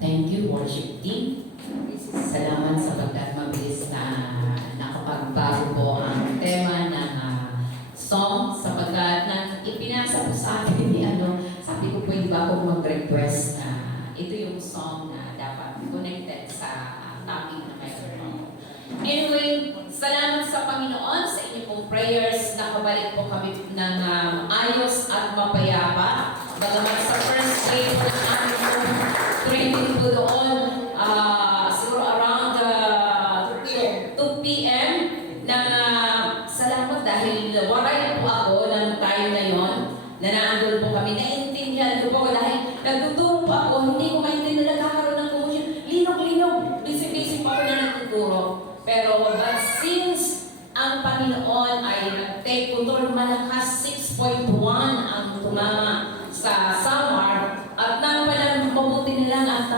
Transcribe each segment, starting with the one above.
Thank you, worship team. Salamat sapagkat mabilis na nakapagbago po ang tema ng song sapagkat nang ipinasa po sa akin ni sabi ko pwede ba akong mag-request na ito yung song na dapat connected sa topic na mayroon. Anyway, salamat sa Panginoon sa inyong pong prayers. Nakabalik po kami ng ayos at mapayapa. Bagamat sa first day po ng aming training po doon, siguro around 2 p.m. na salamat dahil waray po ako ng time na yon na naandun po kami. Naintindihan ko po dahil nagtuturo po ako, hindi ko maintindihan na nagkakaroon ng commotion. Linog-linog, busy-busy pa ako na nagtuturo. Pero but since ang Panginoon ay nag-take control, malakas 6.1 ang tumama sa Samar at napalang mabuti nilang at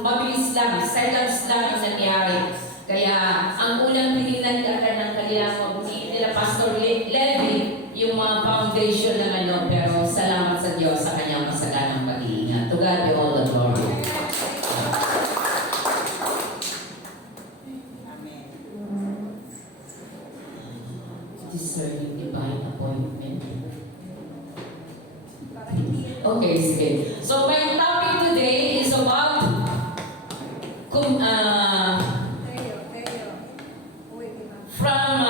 mabilis lang, seconds lang ang nangyari. Kaya ang unang pinignan agad ng kanilang nila Pastor Levy yung mga foundation ng pero salamat sa Diyos sa kanyang masaganang pag-iingat. To God be all the glory. Discerning divine appointment. Okay, sige. So my topic today is about from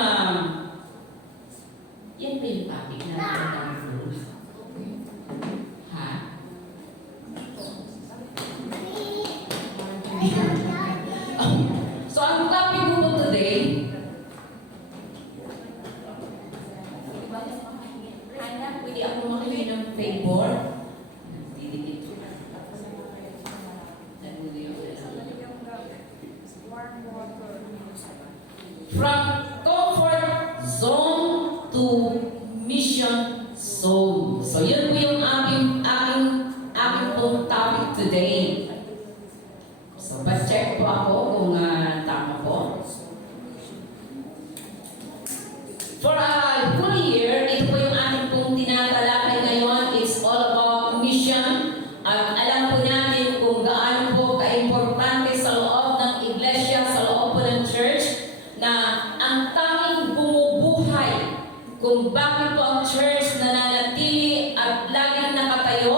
yan ba yung topic na ha? So ang topic ko today pwede ako makilay ng favor. From comfort zone to mission zone. So yun po yung aking pong topic today. So pa-check po ako kung tama po. For a full year, ito po yung ating pong tinatalakay ngayon. It's all about mission. At alam po natin kung gaano po ka-importante sa loob ng iglesia, sa loob po ng church, na ang tanging bumubuhay kung bakit po ang church nananatili at laging nakatayo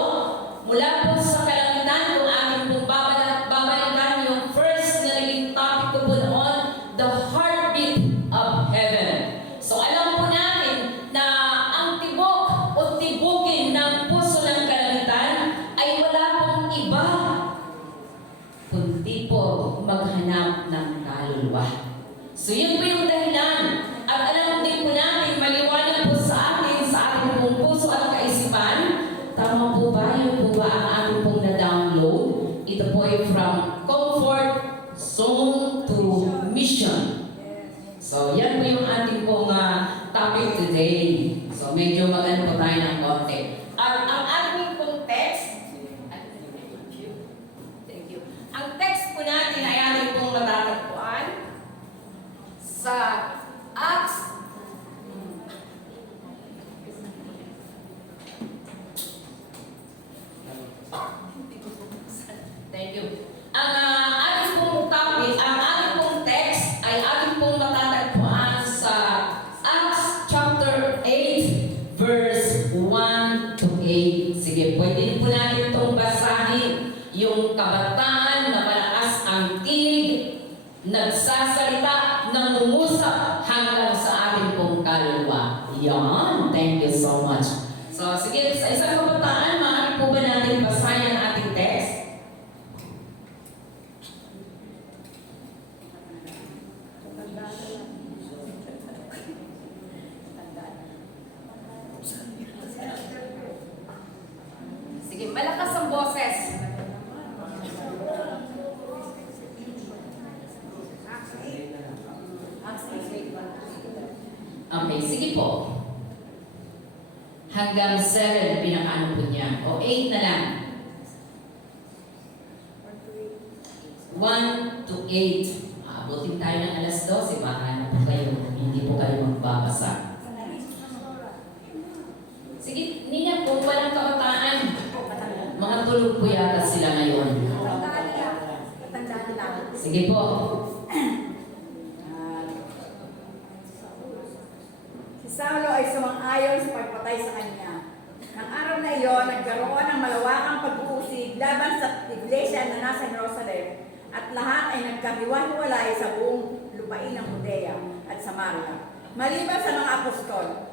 mula po sa kalangitan kung ating pong babalikan yung first na naging topic ko po noon, the heartbeat of heaven. So alam po natin na ang tibok o tibukin ng puso ng kalangitan ay wala pong iba kundi po maghanap ng kaluluwa. So yun po yung dahilan. At alam din po natin, maliwanag po sa atin, sa ating pong puso at kaisipan, tama po ba? Yun po ba ang ating pong na-download? Ito po yung from comfort zone to mission. So yan po yung ating pong topic today. So medyo maganda po tayo ng konti. At ang ating pong text, thank you. Ang text po natin ay ating pong matatagpuan sa Acts thank you. Ang ating pong topic, ang ating pong text ay ating pong matatagpuan sa Acts chapter 8 verse 1 to 8. Sige, pwede po natin itong basahin. Yung kabataan na malakas ang tinig, nagsasalita, nangungusap hanggang sa ating pong kaluluwa. Yan. Thank you so much. So, sige, sa isang kabataan, maaari po ba natin basahin ang ating text? Sige, malakas ang boses. Okay, sige po. Hanggang 7, pinakaano po niya. O 8 na lang. 1 to 8. Abutin tayo ng alas 12. Baka na po kayo. Hindi po kayo magbabasa. Sige, niya, kung walang kabataan, mga tulog po yata sila ngayon. Sige po. Si Saulo ay sumang-ayon sa pagpatay sa kanya. Nang araw na iyon, nagkaroon ng malawakang pag-uusig laban sa iglesia na nasa Jerusalem at lahat ay nagkahiwa-hiwalay sa buong lupain ng Judea at Samaria. Maliban sa mga apostol,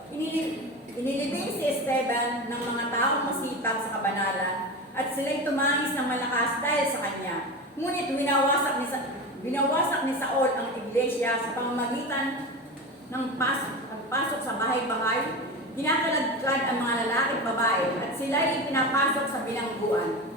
inilibing si Esteban ng mga taong masipag sa kabanalan at sila'y tumangis ng malakas dahil sa kanya. Ngunit binawasak ni Saul ang iglesia sa pamamagitan ng pagpasok sa bahay-bahay, kinakalagkad ang mga lalaki at babae at sila'y pinapasok sa bilangguan.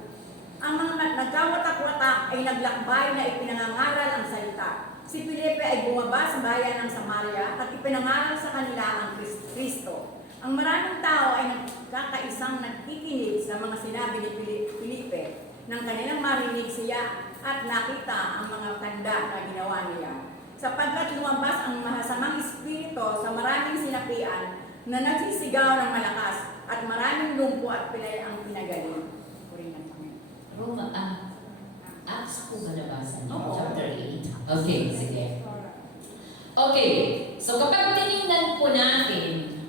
Ang mga nagkawatak-watak ay naglakbay na ipinangangaral ang salita. Si Felipe ay bumaba sa bayan ng Samaria at ipinangaral sa kanila ang Kristo. Ang maraming tao ay nagkakaisang nagkikinig sa mga sinabi ni Felipe nang kanilang marinig siya at nakita ang mga tanda na ginawa niya. Sapagkat lumabas ang mahasamang espiritu sa maraming sinapian na nagsisigaw ng malakas at maraming lumpo at pilay ang pinagaling. Acts po malabasan. Oo. Chapter 8. Okay, sige. Okay, so kapag tinignan po natin,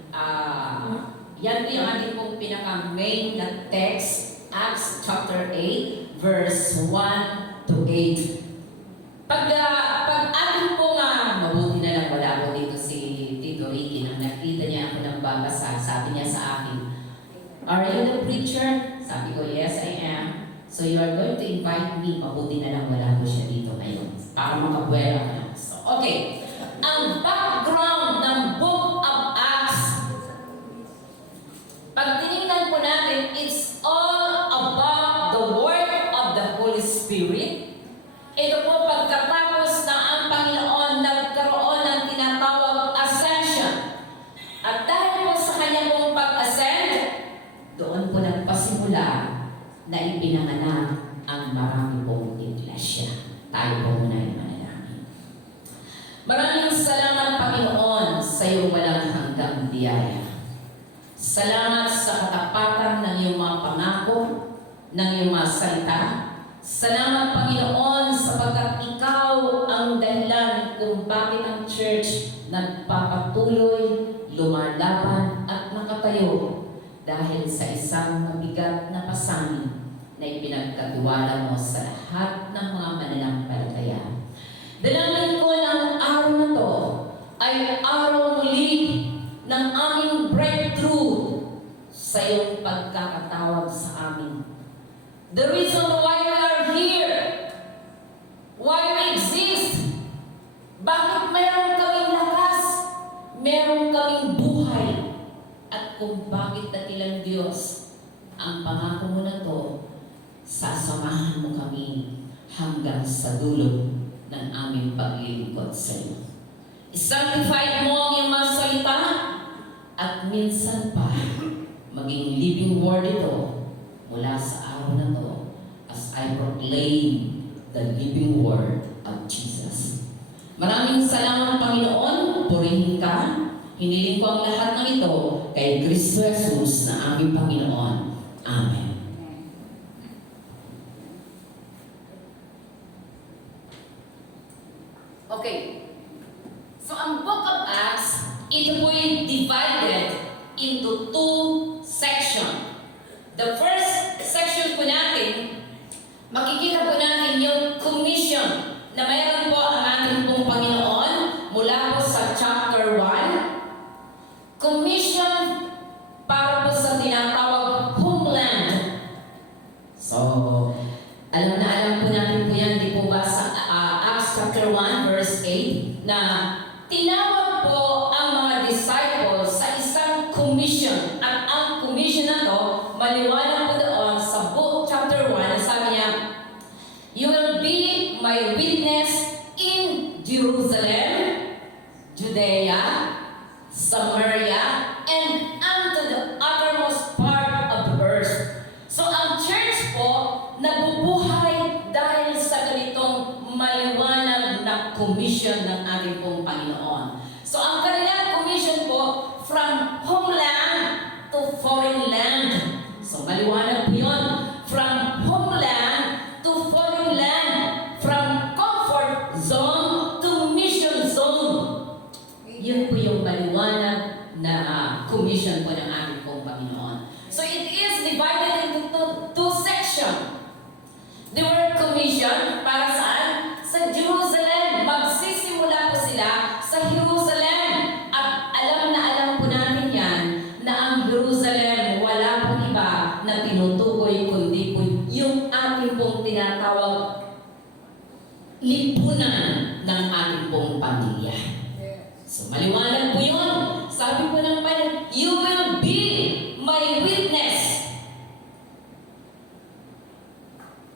yan po yung ating pong pinaka-main na text, Acts chapter 8, verse 1 to 8. Pag atin po nga, mabuti na lang wala ako dito si Tito Ricky, nang nakita niya ako ng babasa, sabi niya sa akin, "Are you the preacher?" Sabi ko, "Yes, I am. So you are going to invite me." Mabuti na lang wala ko siya dito ngayon. Para makabuela ka lang. So, okay. Ang background ng Book of Acts, pag tinignan po natin, it's all about the work of the Holy Spirit. Ito po pagkatapos na ang Panginoon nagkaroon ng tinatawag ascension. At dahil po sa kanya pong pag-ascend, doon po nagpasimula na ipinanganak ang marami pong iglesia. Tayo po muna yung manalangin. Maraming salamat, Panginoon, sa iyong walang hanggang biyaya. Salamat sa katapatan ng iyong mga pangako, ng iyong mga salita. Salamat, Panginoon, sapagkat ikaw ang dahilan kung bakit ang church nagpapatuloy, lumalaban at nakatayo dahil sa isang mabigat na pasanin na ipinagkatiwala mo sa lahat ng mga mananampalataya. Dalangin ko ng araw na to ay araw muli ng aming breakthrough sa iyong pagkakatawag sa amin. The reason why we are here, why we exist, bakit meron kaming lakas, meron kaming buhay, at kung bakit dakilang Diyos, ang pangako mo na to, sasamahan mo kami hanggang sa dulo ng aming paglilingkod sa iyo. I-sanctify mo ang iyong mga salita at minsan pa maging living word ito mula sa araw na to as I proclaim the living word of Jesus. Maraming salamat, Panginoon. Purihin ka. Hiniling ko ang lahat ng ito kay Kristo Jesus na aming Panginoon. Amen. Okay. So, ang Book of Acts, ito po yung divided into two sections. The first section po natin, makikita po natin yung commission na mayroon po ang ating pong Panginoon mula po sa chapter 1. Commission para po sa tinatawag homeland. So, alam po natin po yan, di po ba sa Acts chapter 1 verse 8 na tinawag po ang mga disciples sa isang commission. At ang commission na to, maliwanag po doon sa book chapter 1, sabi niya, "You will be my witness in Jerusalem, Judea, Samaria, and unto the uttermost part of the earth." So ang church po, nabubuhay dahil sa ganitong maliwanag na commission ng ating pong Panginoon. So ang kanilang commission po, from homeland to foreign land. So maliwanag po yun. From homeland to foreign land. From comfort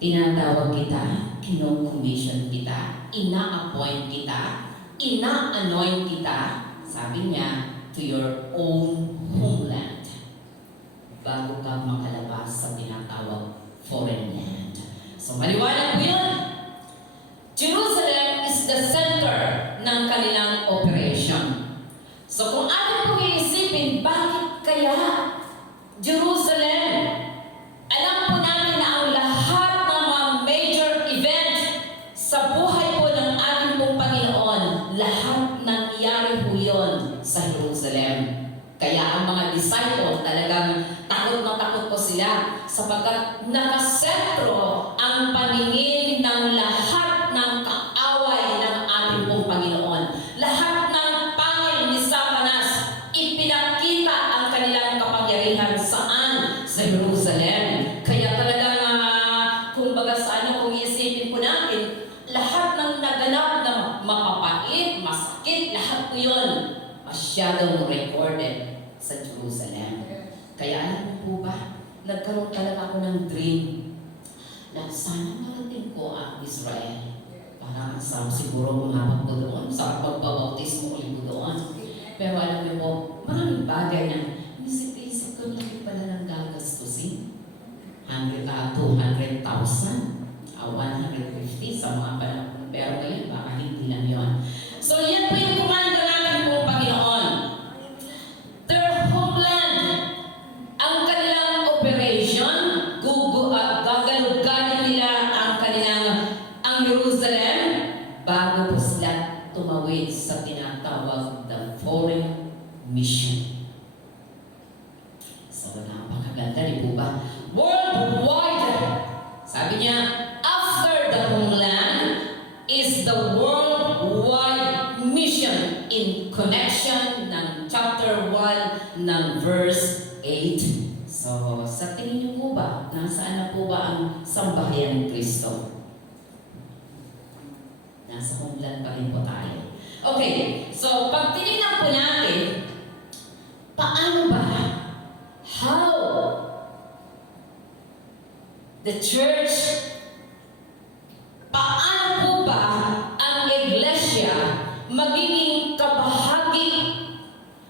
tinatawag kita, kino-commission kita, ina-appoint kita, ina-anoint kita, sabi niya, to your own homeland bago ka makalabas sa tinatawag foreign land. So maliwanag po yun. Jerusalem is the center ng kanilang operation. So kung atin pong iisipin, bakit kaya Jerusalem? Alam po natin na ang lahat ng mga major event sa buhay po ng ating pong Panginoon, lahat nangyari po yun sa Jerusalem. Kaya ang mga disciple talagang takot na takot po sila sapagkat nakasentro ang paningin ng lahat ng kaaway ng ating pong Panginoon. Lahat ng pangil ni Satanas, ipinakita ang kanilang kapangyarihan saan? Sa Jerusalem. Kaya talagang, kumbaga sa kung iisipin po natin, lahat ng naganap na mapapait, masakit, lahat po yun, masyadong recorded sa Jerusalem. Kaya alam mo po ba, nagkaroon talaga ako ng dream na sana marating ko ang Israel. Parang sa siguro umabot ko doon, sa pagbabautismo ulit ko doon. Pero alam niyo po, maraming bagay na isip-isip ko hindi pala ng gagastusin. 200,000, 150 sa mga panahon. Pero ngayon, baka hindi lang yun. So yan po yung kumanda natin po, Panginoon. Their homeland, ang kanilang operation, gagalugganin nila ang Jerusalem bago po sila tumawid sa tinatawag na foreign mission. So napakaganda, di po ba? Worldwide, sabi niya, after the homeland is the worldwide mission in connection ng chapter 1 ng verse 8. So, sa tingin niyo po ba, nasaan na po ba ang sambahayan ni Kristo? Nasa homeland pa rin po tayo. Okay, so pag tinignan po natin, paano ba? How the church, paano po ba ang iglesia magiging kabahagi,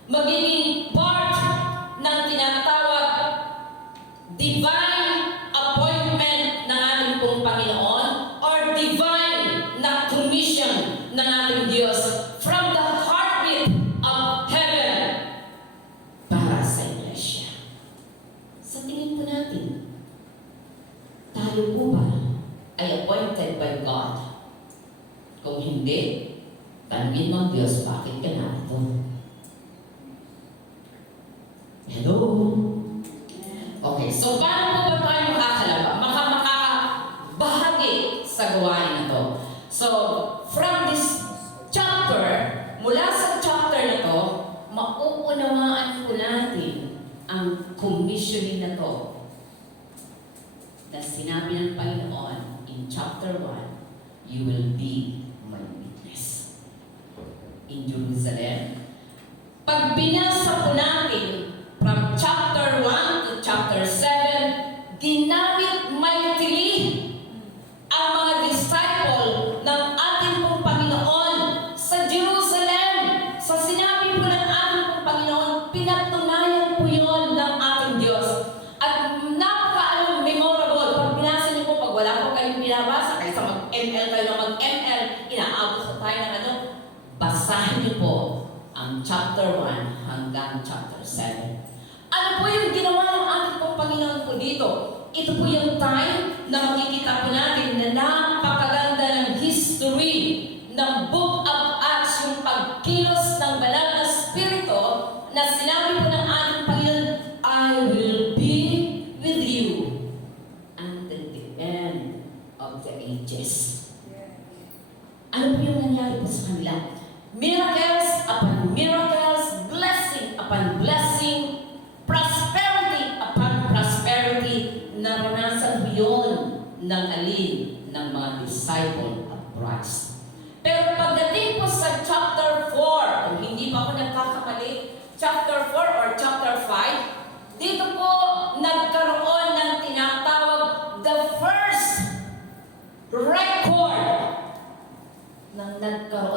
magiging part ng tinatawag divine appointment ng ating pong Panginoon or divine na commission ng ating Diyos from the heartbeat of heaven para sa iglesia? Sa tingin po natin, tayo po ba ay appointed by God? Kung hindi, tanungin mo ang Diyos, bakit ka narito? Hello? Okay, so paano po ba tayo makakabahagi sa gawain na to? So, from this chapter, mula sa chapter na to, mauunawaan po natin ang commissioning na to na sinabi ng Panginoon in chapter 1, you will be my witness in Jerusalem. Pag binasa po natin from chapter 1 to chapter 7, ginamit mightily ang mga disciple ng ating pong Panginoon sa Jerusalem. Sa sinabi po ng ating pong Panginoon, pinatunayan po yun ng ating Diyos. At memorable. Pag binasa niyo po, pag wala po kayong binabasa, kaysa mag-ML kayo na mag-ML, inaabot sa tayo ng basahin niyo po ang chapter 1 hanggang chapter 7. Ano po yung ginawa ng ating pong Panginoon po dito? Ito po yung time na makikita po natin na napakaganda ng history ng Book of Acts, yung pagkilos ng banal na spirito na sinabi po ng ating Panginoon, I will be with you until the end of the ages. Ano po yung nangyari po sa kanila? Miracles upon miracles, blessing upon blessing, prosperity upon prosperity, naranasan po yun ng alin ng mga disciple of Christ. Pero pagdating po sa chapter 4, kung hindi pa ako nagkakamali, chapter 4 or chapter 5, dito po nagkaroon ng tinatawag the first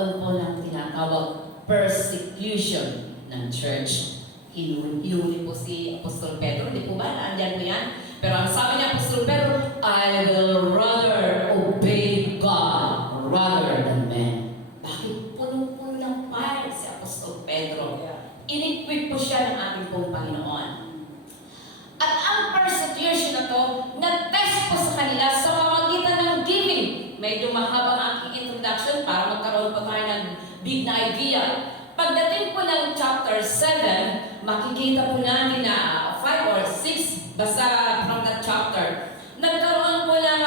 nagkaroon po ng tinatawag persecution ng church. Hinuli po si Apostol Pedro, di po ba? Naandyan po yan? Pero ang sabi niya, Apostol Pedro, I will rather obey God rather than men. Bakit? Punong-puno ng fire si Apostol Pedro. In-equip po siya ng ating pong Panginoon. At ang persecution na to, nag-test po sa kanila sa pamamagitan ng giving. Medyo mahaba ang aking introduction para magkaroon pa tayo ng big na idea. Pagdating po ng chapter 7, makikita po natin na 5 or 6, basta from that chapter, nagkaroon po ng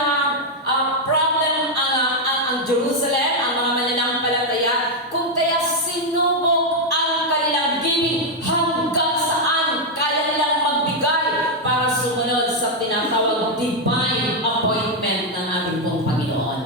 problem ang Jerusalem, ang mga mananampalataya, kung kaya sinubok ang kanilang giving hanggang saan kaya nilang magbigay para sumunod sa tinatawag divine appointment ng ating pong Panginoon.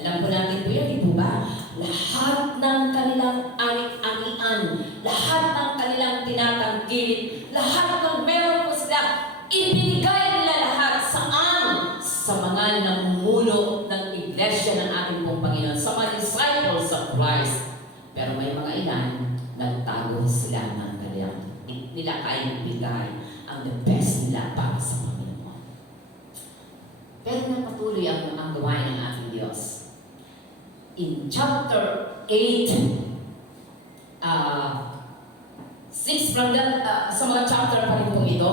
Alam po natin po yun, di po ba? Lahat ng kanilang ari-arian, lahat ng kanilang tinatangkilik, lahat ng meron po sila, ibinigay nila lahat saan? Sa mga namumuno ng iglesia ng ating pong Panginoon, sa mga disciples of Christ. Pero may mga ilan, nagtago sila ng kanilang, nila kayang bigay ang the best nila para sa Panginoon. Pero napatuloy ang gawain ng ating Diyos. In chapter 8, 6 from that, sa mga chapter pa rin po ito,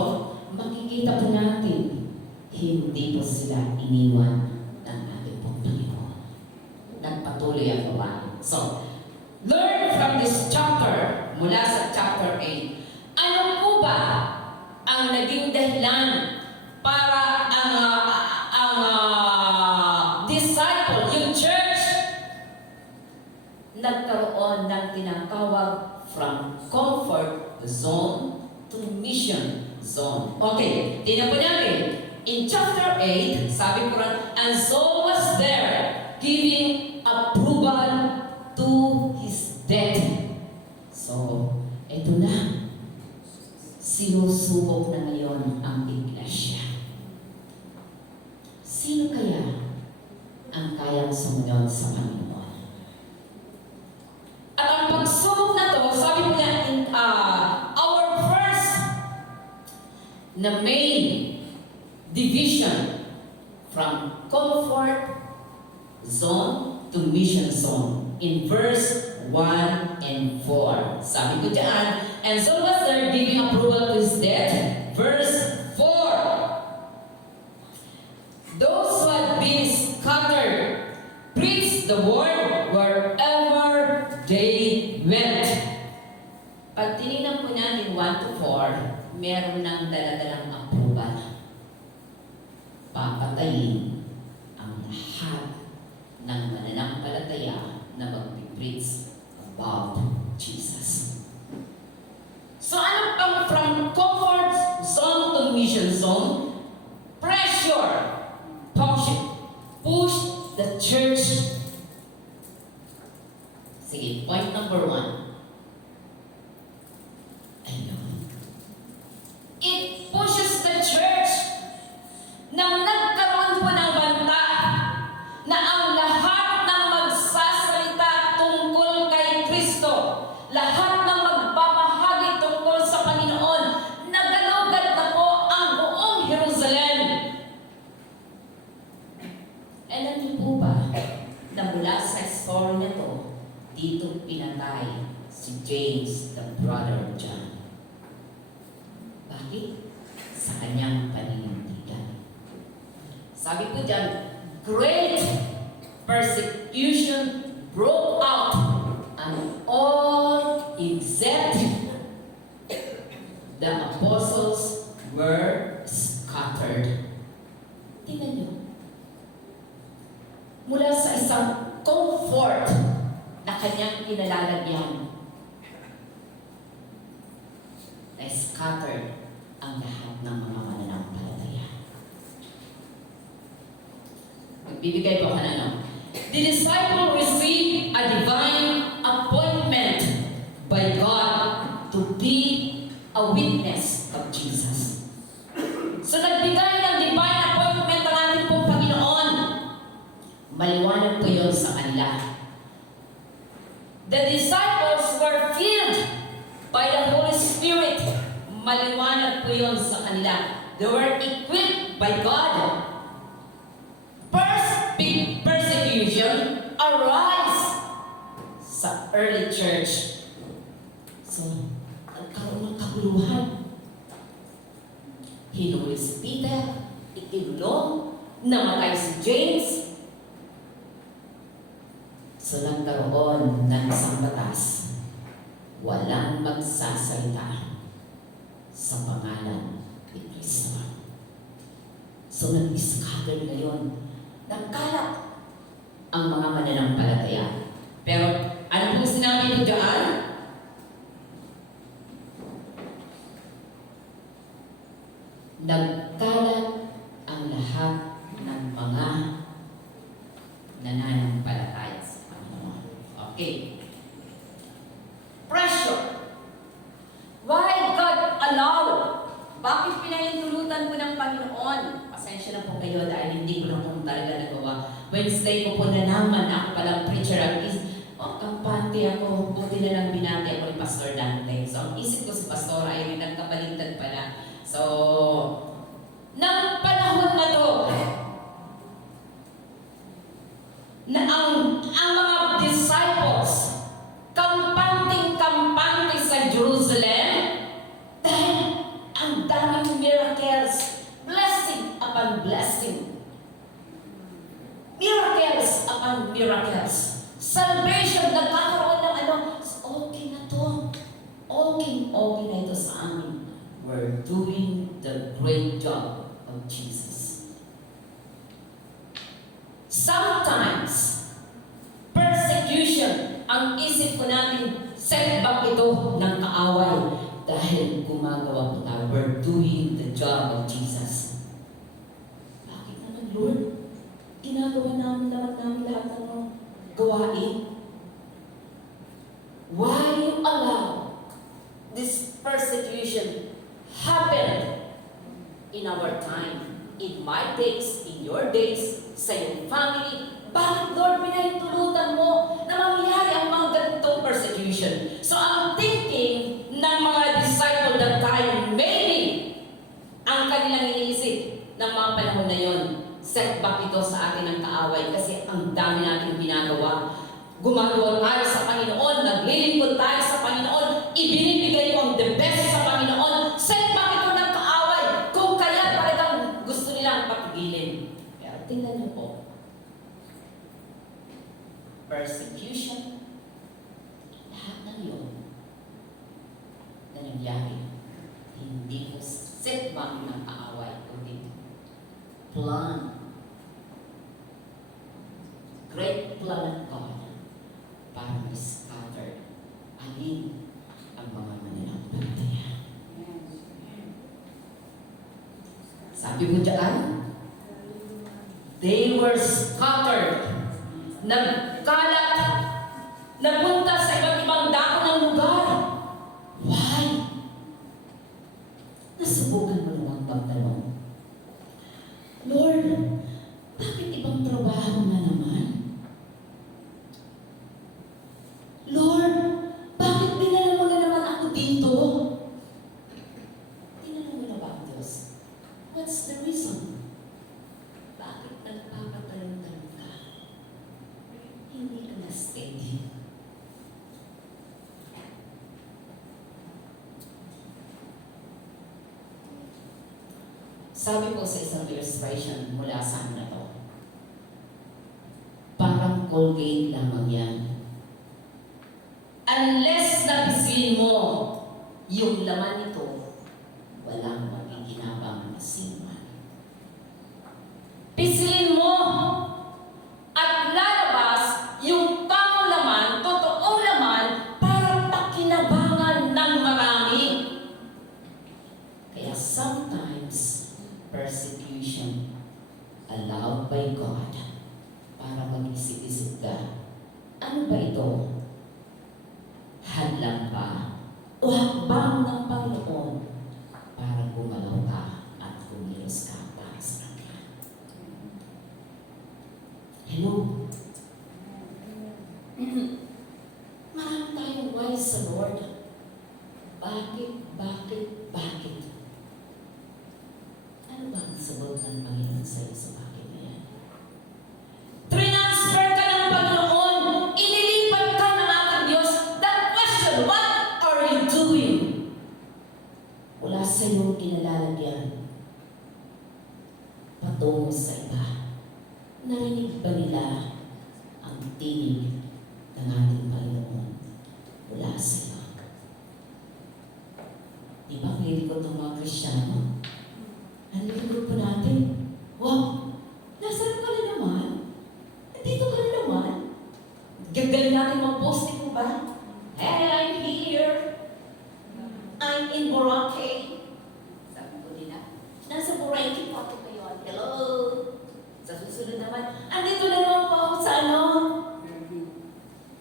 makikita po natin, hindi po sila iniwan ng ating pong Panginoon. Nagpatuloy ang gawain. So, learn from this chapter, mula sa chapter 8, ano po ba ang naging dahilan para ang disciple, yung church, nagkaroon ng tinatawag from comfort zone to mission zone. Okay, tingnan po natin. In chapter 8, sabi ko rin, and Saul was there, giving approval to his death. So, eto na. Sinusubok na ngayon ang iglesia. Sino kaya ang kayang sumunod sa Panginoon? At ang pagsubok na to, sabi po niya, in our first na main division from comfort zone to mission zone in verse 1 and 4. Sabi ko dyan, and so was there giving approval to his death. Verse 4. Those who had been scattered preached the word wherever they went. Pag tinignan po natin 1 to 4, meron ng daladalang approval. Papatayin ang lahat ng mananampalataya na mag-preach about Jesus. So ano pang from comfort zone to mission zone? Pressure. Push the church. Sige, point number 1. Ayun. It pushes the church nang nagkaroon po ng banta na ang lahat ng magsasalita tungkol kay Kristo, lahat ng magbabahagi tungkol sa Panginoon, nagalugad na po ang buong Jerusalem. Alam niyo po ba na mula sa story na to, dito pinatay si James, the brother of John. Bakit? Sa kanyang paninindigan. Sabi po dyan, great persecution broke out and all except the apostles were scattered. Tingnan nyo. Mula sa isang comfort na kanyang inalalagyan, na scattered ang lahat ng mga mananampalataya. Magbibigay po ako na ano. The disciple received a divine appointment by God to be a witness of Jesus. So nagbigay ng divine appointment ang ating pong Panginoon. Maliwanag po yun sa kanila. were filled by the Holy Spirit. Maliwanag po yun sa kanila. They were equipped by God. First big persecution arise sa early church. So, nagkaroon ng kaguluhan. Hinuli si Peter, ikinulong, namatay si James. So, nagkaroon ng isang batas. Walang magsasalita sa pangalan ni Kristo. So, nag-scatter ngayon. Nagkalat ang mga mananampalataya. Pero, ano po sinabi ko dyan? Nagkalat ang lahat ng mga nananampalataya sa Panginoon. Okay. Pressure. Why God allowed? Bakit pinahintulutan ko ng Panginoon? Pasensya na po kayo dahil hindi ko na po talaga nagawa. Wednesday ko po nalaman na ako palang preacher at kampante ako. Buti na lang binati ako ni Pastor Dante. So ang isip ko si Pastor ay nagkabalintad pala. So, nang panahon na to, na ang mga disciples, kampante sa Jerusalem, dahil ang daming miracles, blessing upon blessing. Miracles upon miracles. Salvation, nagkakaroon ng okay na to. Okay na ito sa amin. We're doing the great job of Jesus. Sometimes, persecution, ang isip ko natin, setback ito ng kaaway dahil gumagawa po tayo. We're doing the job of Jesus. Bakit naman, Lord? Ginagawa namin lahat ng mga gawain. Why you allow this persecution happen in our time, in my days, in your days, sa iyong family? Bakit, Lord, pinahintulutan mo na mangyari ang mga ganitong persecution? So, ang thinking ng mga disciple that time, maybe, ang kanilang iniisip ng mga panahon na yon, setback ito sa atin ng kaaway kasi ang dami natin ginagawa. Gumagawa tayo sa Panginoon, naglilingkod tayo sa Panginoon, ibinibigay ko ang the best sa Panginoon. Setback ito ng kaaway, kung kaya talagang gusto nilang patigilin. Pero tingnan niyo po, persecution, lahat ng yun na nangyari, hindi ko setback ng kaaway, kundi plan. Great plan of God para ma-scatter alin ang mga mananampalataya. Sabi ko dyan, they were scattered. Nagkalat, napunta sa iba't ibang dako ng lugar. Why? Nasubukan mo naman pagtanong, Lord, bakit ibang trabaho na naman? Lord, bakit dinala mo na naman ako dito? Dinala mo na ba ang Diyos? What's the reason? Bakit nagpapatalong-talong ka? Hindi ka na steady. Sabi ko sa isang illustration mula sa na to, parang Colgate lamang yan. Unless napisilin mo yung laman nito, walang magiginabang na sinuman. Pisilin mo at lalabas yung tamang laman, totoong laman, para pakinabangan ng marami. Kaya sometimes, persecution allowed by God para mag-isip-isip ka, ano ba ito? Hadlang ba? O hakbang ng Panginoon sa Lord. Bakit? Ano ba ang sagot ng Panginoon sa'yo sa bakit na yan? Transfer ka ng Panginoon. Inilipat ka ng ating Diyos. That question, what are you doing? Wala sa iyong kinalalagyan. Patungo sa iba. Narinig ba nila ang tinig ng ating Panginoon? Wala sa iyo. Di ba pili ko itong mga Kristyano? Ano yung grupo natin? Wow! Nasaan ka na naman? Nandito ka na naman? Gagaling natin mag-post, di ba? Hey, I'm here! I'm in Boracay. Sabi ko nila, nasa Boracay pa ako ngayon. Hello! Sa susunod naman, andito na naman po ako sa ano?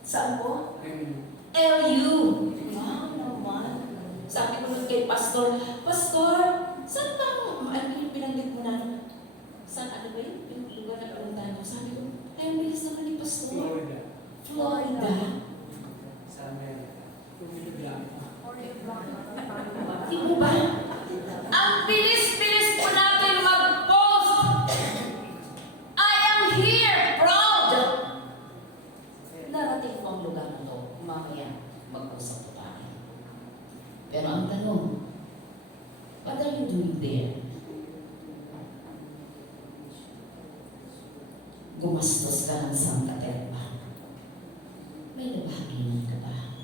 Saan po? LU. Wow naman. Sabi ko nun kay Pastor, saan ka? Ano yung binanggit mo na? Saan ano ba yun? Yung lugar na pinuntahan mo. Sabi ko, ay, ang bilis naman ni Pastor. Florida. Sa Amerika. Di mo ba? Ang bilis-bilis po natin mag-post. I am here, proud. Narating po ang lugar na ito. Mamaya, mag-usap po tayo. Pero ang tanong, what are you doing there? Gumastos ka ng Santa Terpa. May nabahaginan ka ba?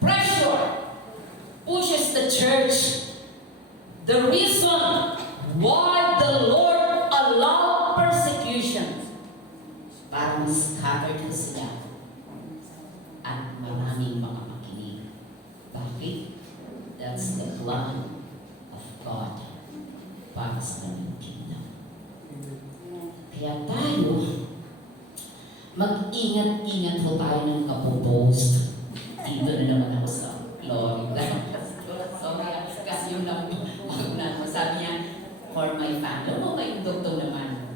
Pressure pushes the church. The reason why the Lord allowed persecution para ma-scatter na sila at maraming mga makinig. Bakit? That's the plan of God para sa kanyang kingdom. Kaya tayo, mag-ingat-ingat ho tayo ng kapopost. Dito na naman ako sa Florida. Sorry, kasi yung nagunan mo. Sabi niya, for my family. Alam mo, may doktor naman.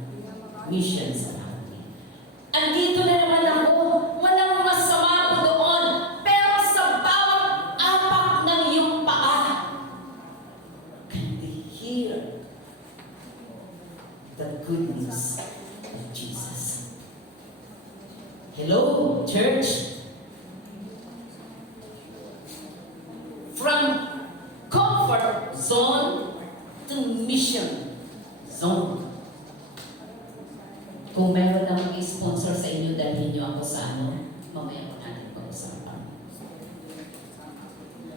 Mission sa family. Andito na naman ako. Walang masama ko doon. Pero sa bawat apak ng iyong paa, can they hear the good news of Jesus? Hello, church. From comfort zone to mission zone. Kung meron na mag-sponsor sa inyo, dalhin nyo ako sa ano, mamaya po natin pag-usapan.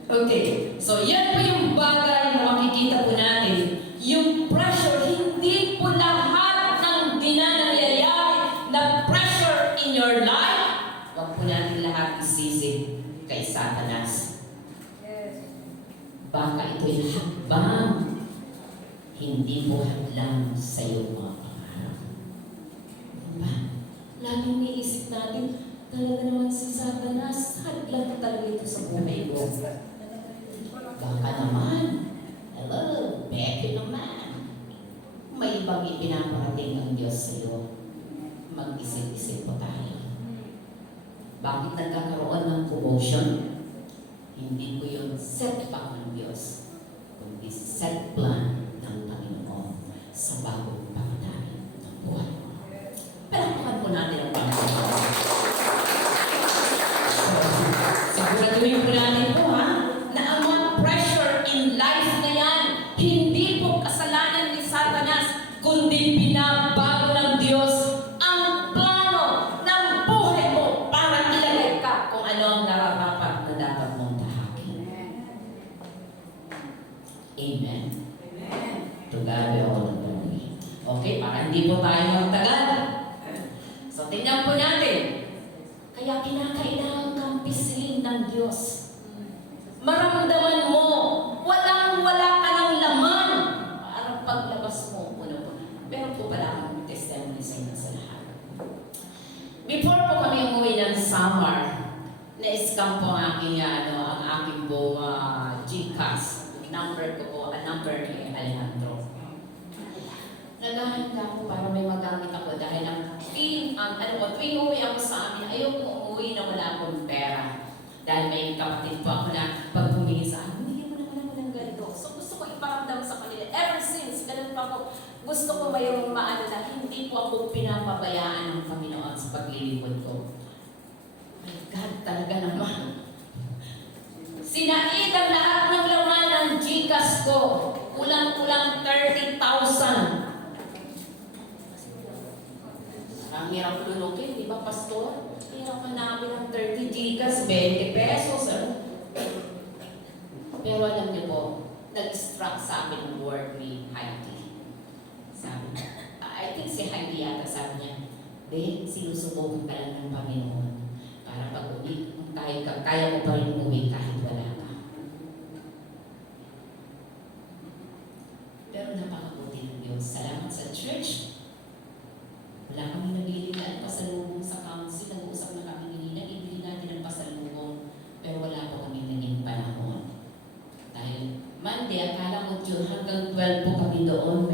Okay, so yan po yung bagay na makikita po natin. Yung pressure, hindi po lahat ng dinangyayari na pressure in your life, wag po natin lahat isisi kay Satanas. Baka ito'y hakbang, hindi po hadlang sa iyong mga pangarap. Diba? Laging niisip natin, talaga naman si Satanas, hadlang talaga ito sa buhay ko. Baka naman, hello, Becky naman. May ibang ipinaparating ang Diyos sa iyo. Mag-isip-isip po tayo. Bakit nagkakaroon ng commotion? Hindi po yung set pa ng Diyos, kundi set plan ng Panginoon sa bagong pangyayari ng buhay mo. Palakpakan po natin ang Panginoon. Siguraduhin po natin po na ang mga pressure in life na yan, hindi po kasalanan ni Satanas, kundi binabago ng Diyos ang plano ng buhay mo para ilagay ka kung ano ang nararapat na dapat mong tahakin. Amen. Amen. To God be all the glory. Okay, para hindi po tayo magtagal. So, tingnan po natin. Kaya kinakailangan kang pisilin ng Diyos. Maramdaman mo, walang-wala ka ng laman. Parang paglabas mo, meron po pala akong testimony sa inyo sa lahat. Before po kami umuwi ng summer, na-scam po ang aking buong GCash. Number ko po, number ni Alejandro. Naghahanap ako para may magamit ako dahil ang tuwing uwi ako sa amin, ayaw ko umuwi na wala Dahil may kapatid po ako na pag humingi sa akin, hindi mo naman ako ng ganito. So gusto ko iparamdam sa kanila. Ever since, ganun pa ako, gusto ko mayroong maano na hindi po ako pinapabayaan ng Panginoon sa paglilingkod ko. My God, talaga naman. Sinaid ang lahat ng laman ng Gcash ko. Kulang-kulang 30,000. Ang hirap lulukin, di ba, Pastor? Hirap namin ng 30 Gcash, 20 pesos. Ano? Pero alam niyo po, nag-struck sa amin ang word ni Heidi. Sabi niya, I think si Heidi yata sabi niya, sinusubukan ka lang ng Panginoon para pag uwi, kaya mo pa rin umuwi kahit wala ka. Pero napakabuti ng Diyos. Salamat sa church. Wala kami nabili na pasalubong sa council. Nag-uusap na kami nila, ibili natin ang pasalubong. Pero wala po kami naging panahon. Dahil Monday, akala ko yun, hanggang 12 po kami doon,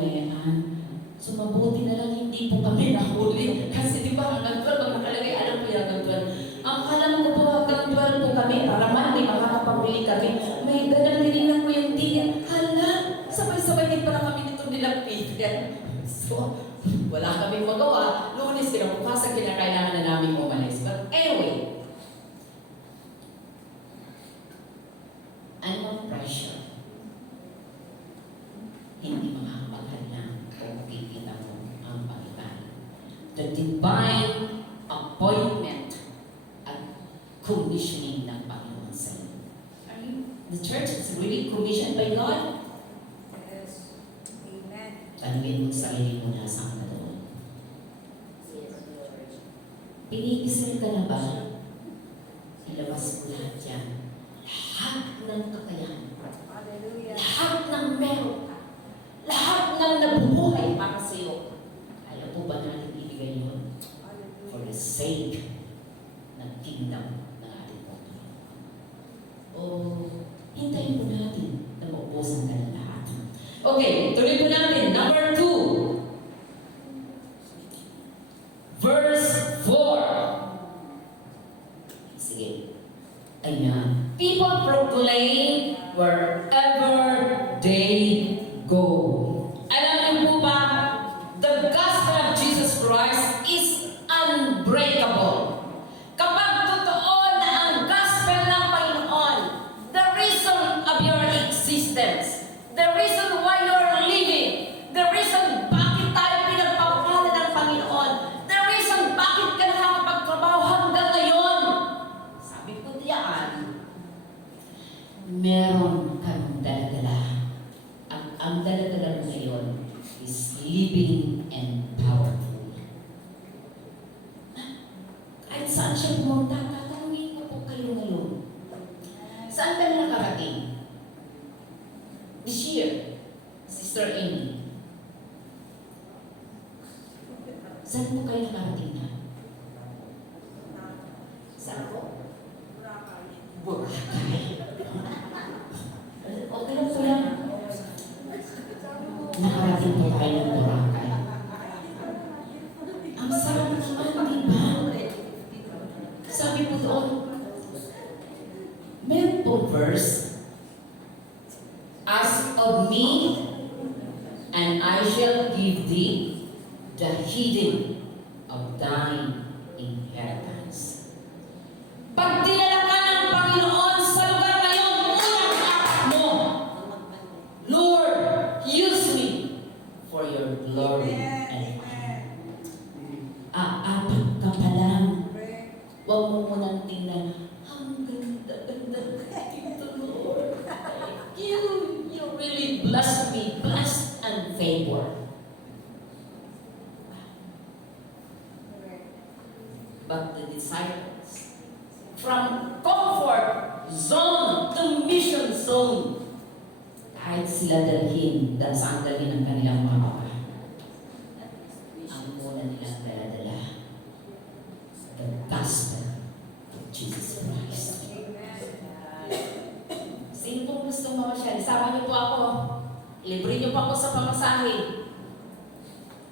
So mabuti na lang hindi po kami nahuli. Kasi di ba hanggang 12, pag nakalagay, alam po yung hanggang 12. Ang alam ko po hanggang 12 po kami, para Monday, makakapambili kami. May ganang tinignan ko yung tiyan. Hala, sabay-sabay din pala kami nito nilapitan. So, wala kaming magawa. Lunes, kinabukasan, kinakailangan na namin umalis. But anyway, anong pressure? Hindi makakapaghalang kung kikita mo ang Panginoon. The divine appointment at commissioning ng Panginoon sa iyo. Are you? The church is really commissioned by God? Yes. Amen. Tanungin mo sa sarili mo na saan ka doon. Pinipisil ka na ba? Ilabas mo lahat yan. Lahat ng kakayahan. Hallelujah. Lahat ng meron ka. Lahat ng nabubuhay para sa iyo. Kaya po ba natin ibigay yun? For the sake ng kingdom ng ating Panginoon. O hintayin po natin na maubusan ka ng lahat. Okay, tuloy po natin. Number 2. Verse 4. Sige. Ayan. People proclaim wherever they go. Alam niyo po ba, the gospel of Jesus Christ is unbreakable. Kapag totoo na ang gospel ng Panginoon, the reason of your existence, the reason why you're living, the reason bakit tayo pinagpapala ng Panginoon, the reason bakit ka nakakapagtrabaho hanggang ngayon, sabi ko diyan, meron kang daladala. Ang daladala mo ngayon is living and powerful. Kahit saan siya pumunta, tatanungin ko po kayo ngayon. Saan ka na nakarating? This year, Sister Amy. Saan po kayo nakarating na? Saan po? Boracay. Okay lang po yan. Nakarating po tayo ng Boracay. Ang sarap naman, di ba? Sabi po doon, may po verse, ask of me, and I shall give thee the hidden of thine inheritance. Pag dinala ka ng Panginoon sa lugar na yun, unang act mo, Lord, use me for your glory and honor. Apat ka pa lang. Huwag mo munang tingnan, ang ganda-ganda dito, Lord. You really blessed me, blessed and favored. But the disciples, from comfort zone to mission zone, kahit sila dalhin, saan dalhin ang kanilang mga papa, ang muna nilang dala-dala, the gospel of Jesus Christ. Sino pong gusto mamasyal? Sama niyo po ako. Libre niyo po ako sa pamasahe.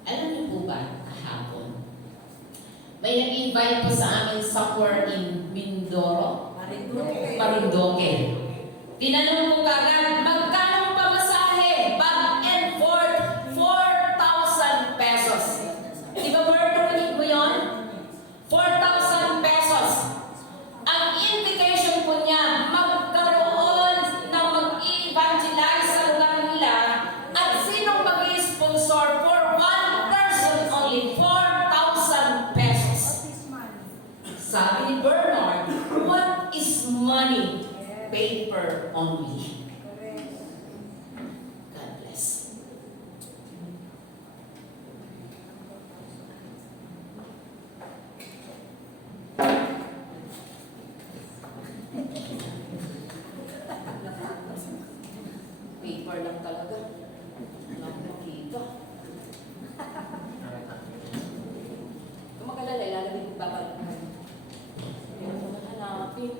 Alam niyo po ba, kahapon, may nag-invite po sa amin somewhere in Mindoro. Marinduque. Marinduque. Tinanong ko kagad, magkano ang pamasahe? Back and forth, 4,000 pesos. Di ba, Bert, narinig mo yun? 4,000 pesos. Ang invitation po niya, magkaroon ng mag-evangelize sa lugar nila at sinong mag-sponsor for one person only, 4,000 pesos. Sabi ni Bernard, what is money? Paper only. God bless. Paper lang talaga. Wala ko makita. Kung magalala, ilalagay ko babalik. Hindi ko hanapin.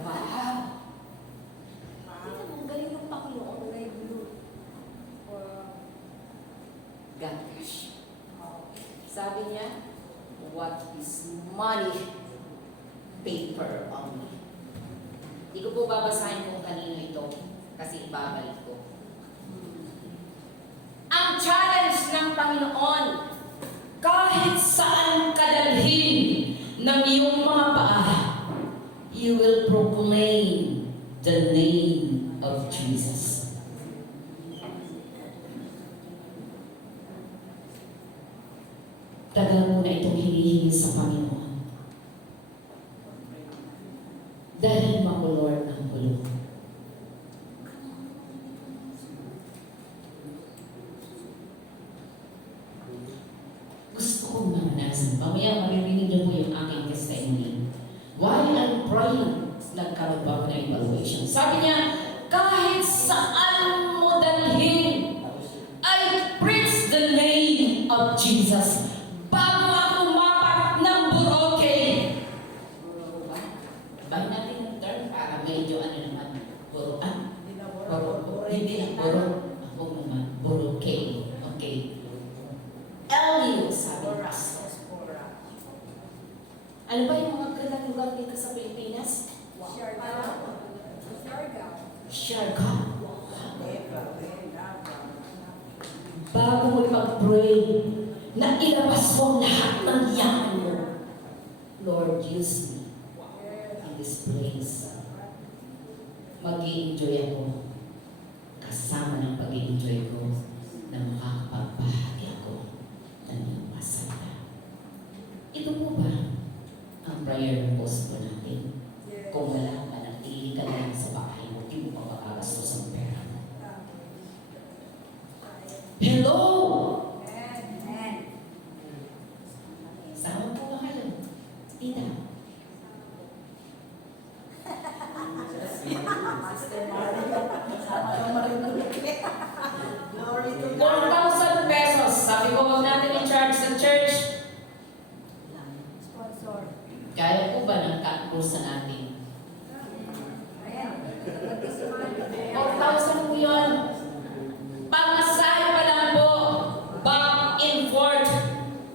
Wow! Tingnan mo, ang galing ng Panginoon. Gosh. Sabi niya, what is money? Paper only. Hindi ko po babasahin kung kanino ito kasi ibabalik ko. Ang challenge ng Panginoon, kahit saan kadalhin ng iyong mga paa, you will proclaim the name of Jesus. Tagal mo na itong hinihingi sa Panginoon. Dahil mo, Lord, ang bulong. Gusto kong maranasan. Mamaya maririnig niyo po yung aking testimony. While I'm praying, nagkaroon pa ako ng evaluation. Sabi niya, kahit saan mo dalhin, I preach the name of Jesus. Bago ako umapak ng Boracay. Bahin natin yung term para medyo ano naman, Boroan. Hindi na Boro. Ako naman, Boracay. Okay. LU, sabi ng pastor. Ano ba yung mga gandang lugar dito sa Pilipinas? Siargao. Bago mo mag-pray, na ilabas mo ang lahat ng yaman mo. Lord, use me in this place. Mag-i-enjoy ako kasama ng pag-i-enjoy ko na makakapagbahagi ako ng iyong masaya. Ito po ba ang prayer post po natin? Kung wala, manatili ka lang sa bahay mo, hindi mo pagkakagastos ang pera mo. Hello! Sama po ba kayo? Tita. $4,000. Sabi ko, huwag natin i-charge sa church. Kaya po ba ng kursa natin? 4,000 po yun. Pamasahe pa lang po, back and forth,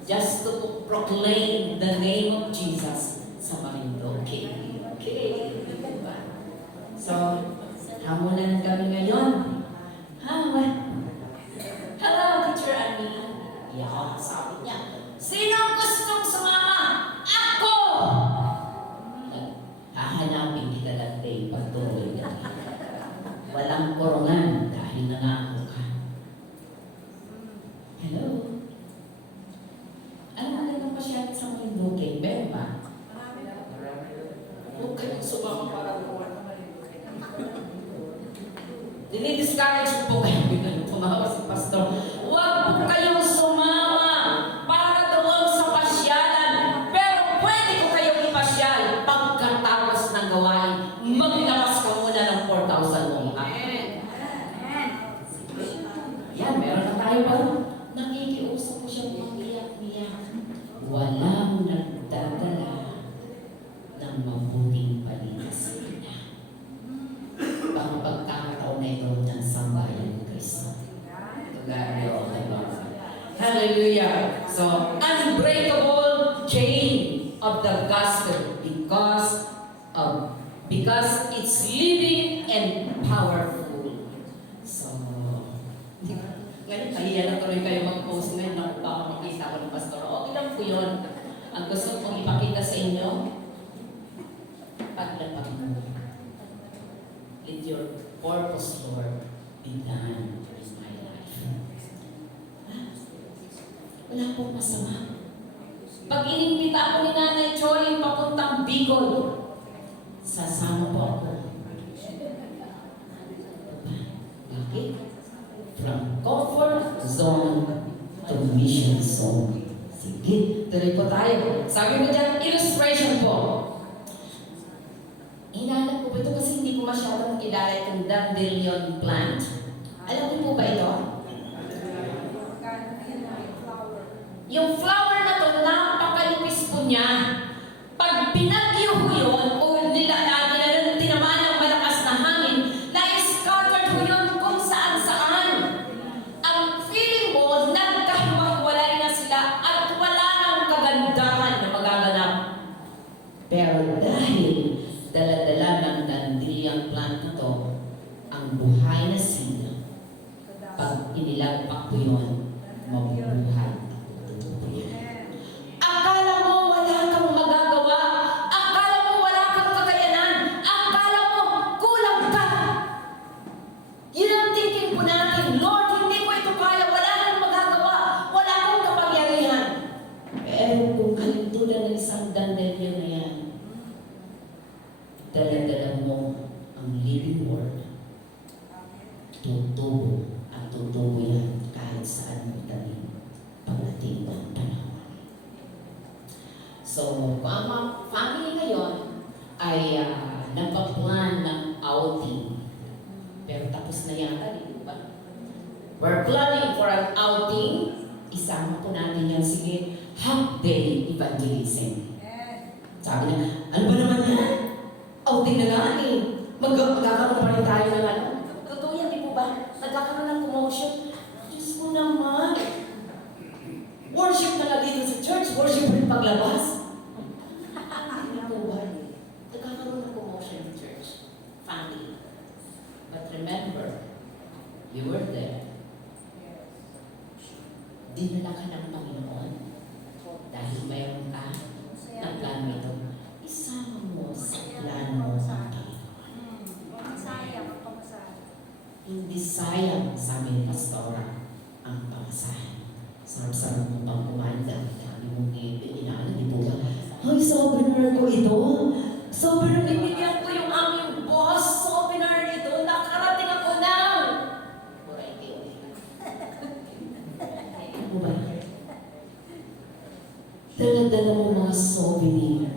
just to proclaim the name of Jesus sa Marinduque. Okay. So, hamunan kami ngayon. Hello, Teacher Annie. Yeah, sabi niya, sino gustong sumama? Ako! Hahanapin kita that day pagtuloy ka. Walang korongan dahil nangako ka. Hello? Ano ang pasyat sa Marinduque? Meron ba? Huwag kayong sumama para doon. Dinidiscourage po kayo. Tumawa si Pastor. Huwag po kayong sumama para doon sa pasyalan. Pero pwede ko kayong ipasyal pagkatapos ng gawain. Maglabas ka muna ng 4,000 mo. Amen. Yan, meron na tayo ba? Nakikiusap ko siya umiyak-iyak. Walang nagdadala ng mabuting balita sa kanya. Pang pagkakataon na ito ng sambayan ng Kristo. Hallelujah. So, unbreakable chain of the gospel because of Because it's living and powerful. So, ngayon, kahiya na tuloy kayo mag-post ngayon. Naku, baka makita ko ng pastor. Okay lang po yun. Ang gusto kong ipakita sa inyo, paglapag mo. Let your purpose, Lord, be done in my life. Wala pong masama. Pag inimbita ako ni Nanay Joy papuntang Bicol, sasama po ako. Bakit? From comfort zone to mission zone. Sige, tuloy po tayo. Sabi mo dyan, illustration po. Hinanap ko ba ito kasi hindi ko masyadong kilala itong dandelion plant. Alam niyo po ba ito? Yung flower na to, napakalipis po niya. Pag pinagyo ko yun, o tinamaan ng malakas na hangin, na-scattered ko yun kung saan-saan. Ang feeling mo, nagkahiwalay na sila at wala nang kagandahan na magaganap. Pero dahil dala-dala ng dandelion plant na to, ang buhay na sila, pag inilagpak ko yun, mabubuhay. Akala mo wala kang magagawa. Akala mo wala kang kakayanan. Akala mo kulang ka. Yun ang thinking po natin. Lord, hindi ko ito kaya. Wala kang magagawa. Wala kang kapangyarihan. Pero kung kalintunan ng isang dandelion na yan, dala-dala mo ang living word. Tutubo at tutubo yan kahit saan mo tanim pagdating ng panahon. So, kung ang mga family ngayon ay nagpa-plan ng outing. Pero tapos na yata, di ba? We're planning for an outing. Isama po natin yan. Sige, half-day evangelism. Sabi na, ano ba naman yan? Outing na lang eh. Magkakaroon pa rin tayo ng ano. Totoo yan, di po ba? Nagkakaroon ng commotion. Diyos ko naman. Worship na lang dito sa church. Worship rin paglabas. Hindi po ba? Nagkakaroon ng commotion in church. Family. But remember, you were there. Dinala ka ng Panginoon. Dahil mayroon ka ng plano ito. Isama mo sa plano ang hindi sayang sa amin, Pastora, ang pamasahe. Sarap-sarap mo pang kumanda. Kami mong inaano, di po ba? Ay, souvenir ko ito. Souvenir, bibigyan ko yung aming boss. Souvenir ito. Nakarating ako ng... Alright, ano ba? Dala-dala mo mga souvenir.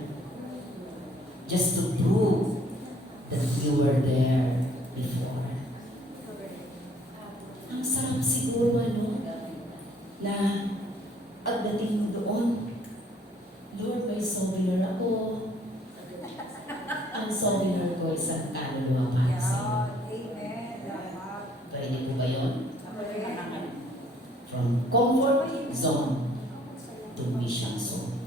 Just to prove that you were there before. Ang sarap siguro, ano, na pagdating mo doon, Lord, may souvenir ako. Ang souvenir ko isang kaluluwa para sa iyo. Pwede po ba yun? From comfort zone to mission zone.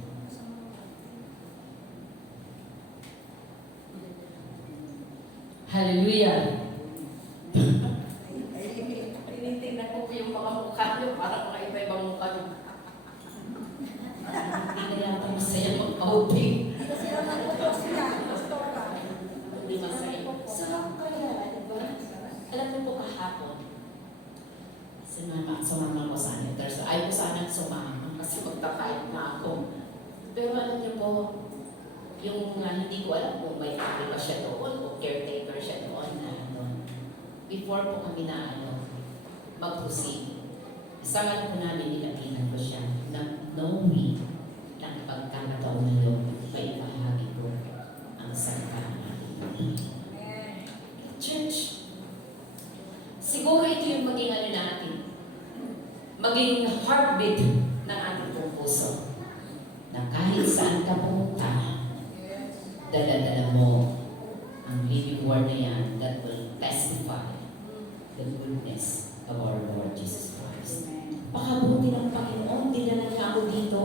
Hallelujah! Tinitingnan ko po yung mga mukha nyo para mga iba-ibang mukha nyo. Hindi na yata masaya mag-outing. Hindi masaya. Sarap kaya, diba? Alam niyo po kahapon, sumama ko sana. So, ayaw ko sana sumama kasi magtakain na ako. Pero alam niyo po, yung hindi ko alam kung may family ba siya doon o caretaker siya doon. Before po kami na mag-proceed, isang po namin nilapitan ko siya na knowing na pagkakataon na loob, may bahagi ko ang salita natin. Church, siguro ito yung maging natin, maging heartbeat ng ating pong puso, na kahit saan ka pumunta, dala-dala mo ang living word na yan that will testify the goodness of our Lord Jesus Christ. Pakabuti ng Panginoon, dinala niya ako dito.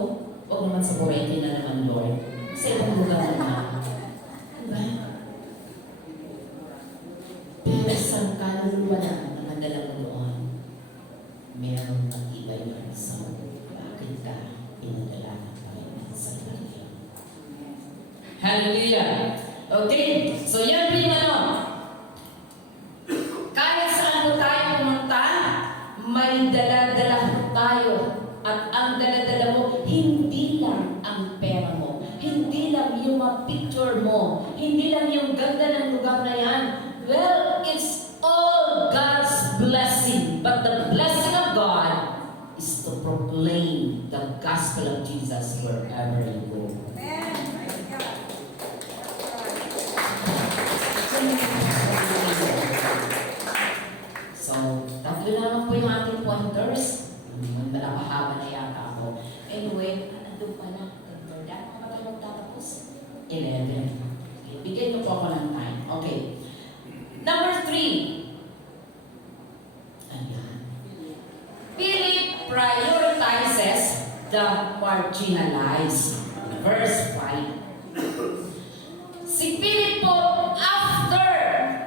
Huwag naman sa Borete na naman, Lord. Sa ibang lugar naman. Diba? Hallelujah. Okay, so yan po yung ano. Kahit saan po tayo pumunta, may dala-dala po tayo. At ang dala-dala mo, hindi lang ang pera mo. Hindi lang yung mga picture mo. Hindi lang yung ganda ng lugar na yan. Well, it's all God's blessing. But the blessing of God is to proclaim the gospel of Jesus wherever you go. Amen. Praise God. So, tatlo naman po yung ating pointers. Malapahaba na yata ako. Anyway, nandun pa na. Mga tayo magtatapos. 11. Okay, bigyan niyo po ako ng time. Okay. Number 3. Ayan. Philip prioritizes the marginalized. Verse 5. Si Philip po, after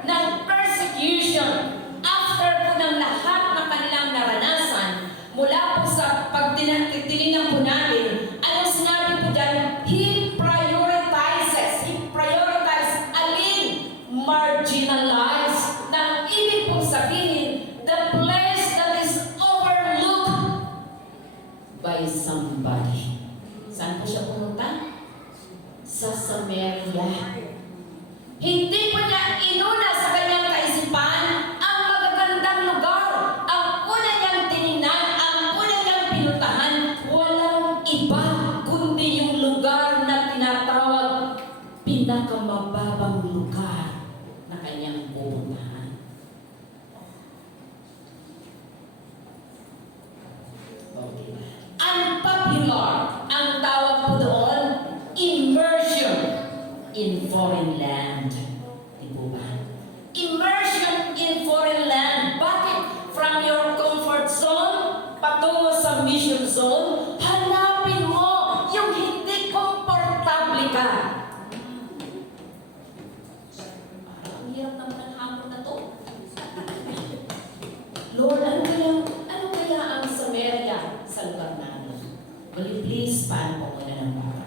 ng persecution, after po ng lahat ng kanilang naranasan, mula po sa pagtinignan po natin, anong sinabi po dyan? He prioritizes alin? Marginalized. Na ibig pong sabihin, the place that is overlooked by somebody. Saan po siya pumunta? Sa Samaria. Hindi po niya inuna sa kanyang kaisipan ang magagandang lugar. Ang una niyang tinignan, ang una niyang pinuntahan, walang iba kundi yung lugar na tinatawag pinakamababang lugar na kanyang pupuntahan. Okay. Unpopular ang tawag po doon, immersion in foreign land. Di po ba? Immersion in foreign land. Bakit? From your comfort zone, patungo sa mission zone, hanapin mo yung hindi komportable ka. Parang ang hirap naman ng hamon na to. Lord, ano kaya ang Samaria sa lugar namin? Will you please paano po muna ng baka?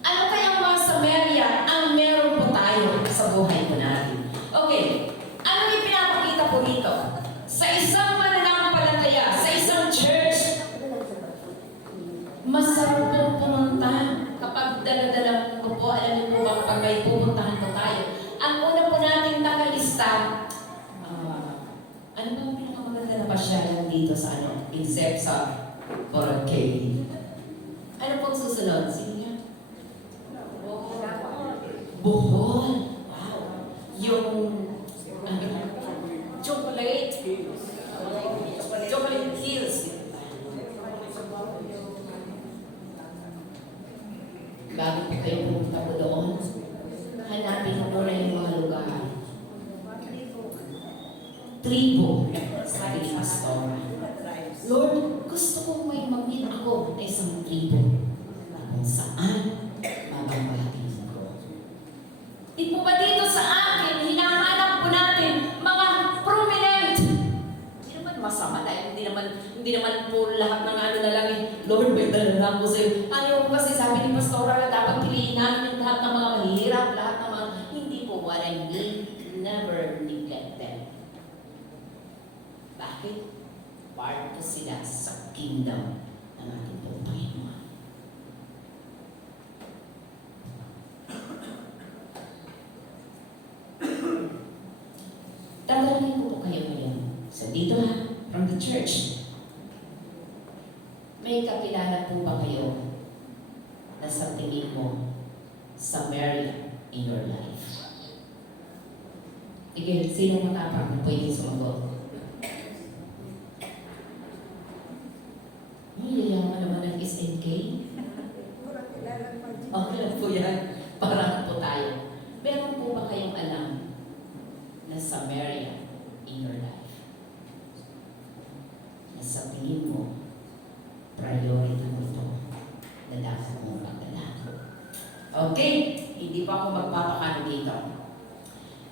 Ano kaya mga Samaria ang meron po tayo sa buhay po natin? Okay, ano yung pinapakita po dito? Sa isang mananampalataya, sa isang church, masarap po pumunta kapag dala-dala ko po, alam niyo po ba kapag may pupuntahan po tayo. Ang una po natin nakalista, ano ba ang pinakamaganda na pasyalan dito sa ano? Except sa Boracay. Ano pong susunod? Sino yan? Bohol. Wow. Yung chocolate. Chocolate hills. Bago po kayo pumunta po doon, hanapin mo muna yung mga lugar. Tribo. Sabi ni Pastor, Lord, gusto kong may mag-meet ako na isang tribo kung saan mababati ko. Di po ba dito sa akin, hinahanap po natin mga prominent. Hindi naman masama dahil hindi naman po lahat ng ano na lang eh, Lord, may dala ko sa'yo. Ayaw ko kasi sabi ni Pastora na dapat piliin namin yung lahat ng mga mahirap, lahat ng mga, hindi po what I mean, never neglect them. Bakit? Part po sila sa kingdom ng ating pong Panginoon. Tatanungin ko po kayo ngayon. So dito ha, from the church, may kakilala po ba kayo na sa tingin mo Samaria in your life? Sige, sino matapang na pwede sumagot? Yayaman naman ng SNK. Okay lang po yan. Parang po tayo. Meron po ba kayong alam na Samaria in your life? Na sa tingin mo, priority mo ito na dapat mong pagdalaman. Okay, hindi pa ako magpapakano dito.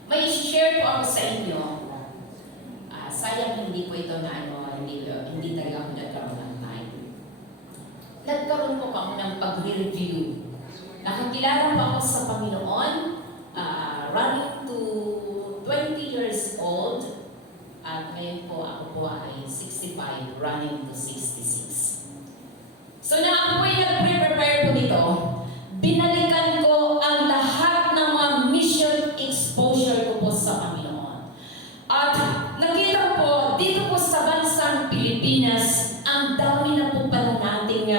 May share po ako sa inyo. Sayang hindi po ito na hindi talaga ako nagkaroon ng time. Nagkaroon po ako ng pag-review Nakakilala po ako sa Panginoon, running to 20 years old, at ngayon po ako po ay 65, running to 66. So na ako po ay nag-prepare po nito, binalikan ko ang lahat ng mga mission exposure ko po sa Panginoon. At nakita ko po, dito po sa bansang Pilipinas, ang dami na po pala nating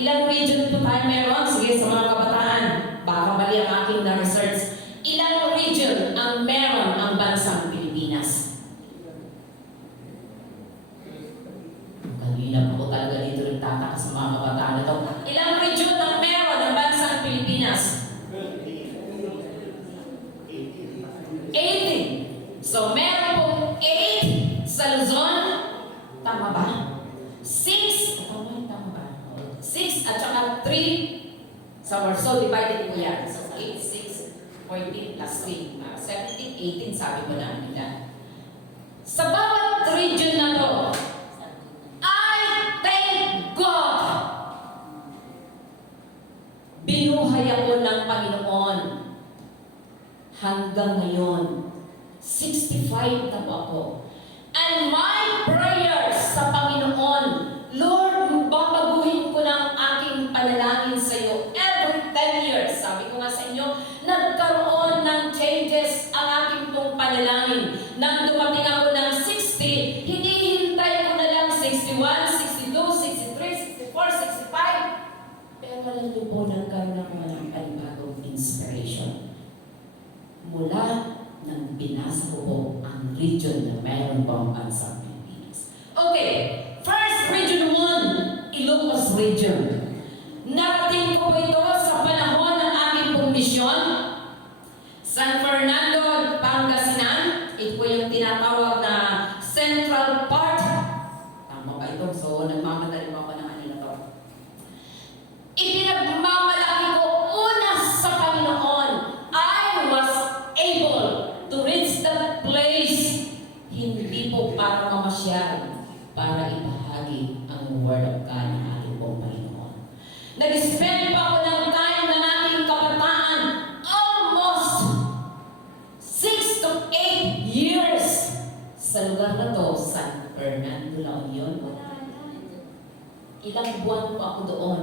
ilang region po tayo meron. Sige, sa mga kabataan, baka mali ang aking na-research. Ilang region ang meron ang bansang Pilipinas? Kanina po talaga dito nagtataka sa mga kabataan na ito. Ilang region ang meron ang bansang Pilipinas? 18. So, meron pong 8 sa Luzon. Tama ba? 6. Tama ba? 6 at saka 3 sa Warsaw. Divided po yan. So, 8, 6, 14 plus 3. 17, 18 sabi ko na. Sa bawat region na to, I thank God. Binuhay ako ng Panginoon. Hanggang ngayon, 65 na po ako. And my prayers sa Panginoon, Lord, babaguhin ko ng aking panalangin sa iyo every 10 years. Sabi ko nga sa inyo, nagkaroon ng changes ang aking pong panalangin. Nang dumating ako ng 60, hinihintay ko na lang 61, 62, 63, 64, 65. Pero alam niyo po, nagkaroon ako ng panibagong inspiration. Mula nang binasa ko po ang region na mayroon po ang bansang Pilipinas. Okay, first region 1, Ilocos region. Narating ko po ito sa panahon ng aking pong misyon. San Fernando, Pangasinan. Ito po yung tinatawag na central part. Tama ba ito? So, nagmamadali mo ako ng ano na to. Ipinagmamalaki ko una sa Panginoon. I was able to reach that place, hindi po para mamasyal, para ibahagi ang Word of God ng ating pong Panginoon. Nag-spend pa ako ng time ng aking kabataan, almost 6 to 8 years sa lugar na to, San Fernando, La Union. Ilang buwan po ako doon,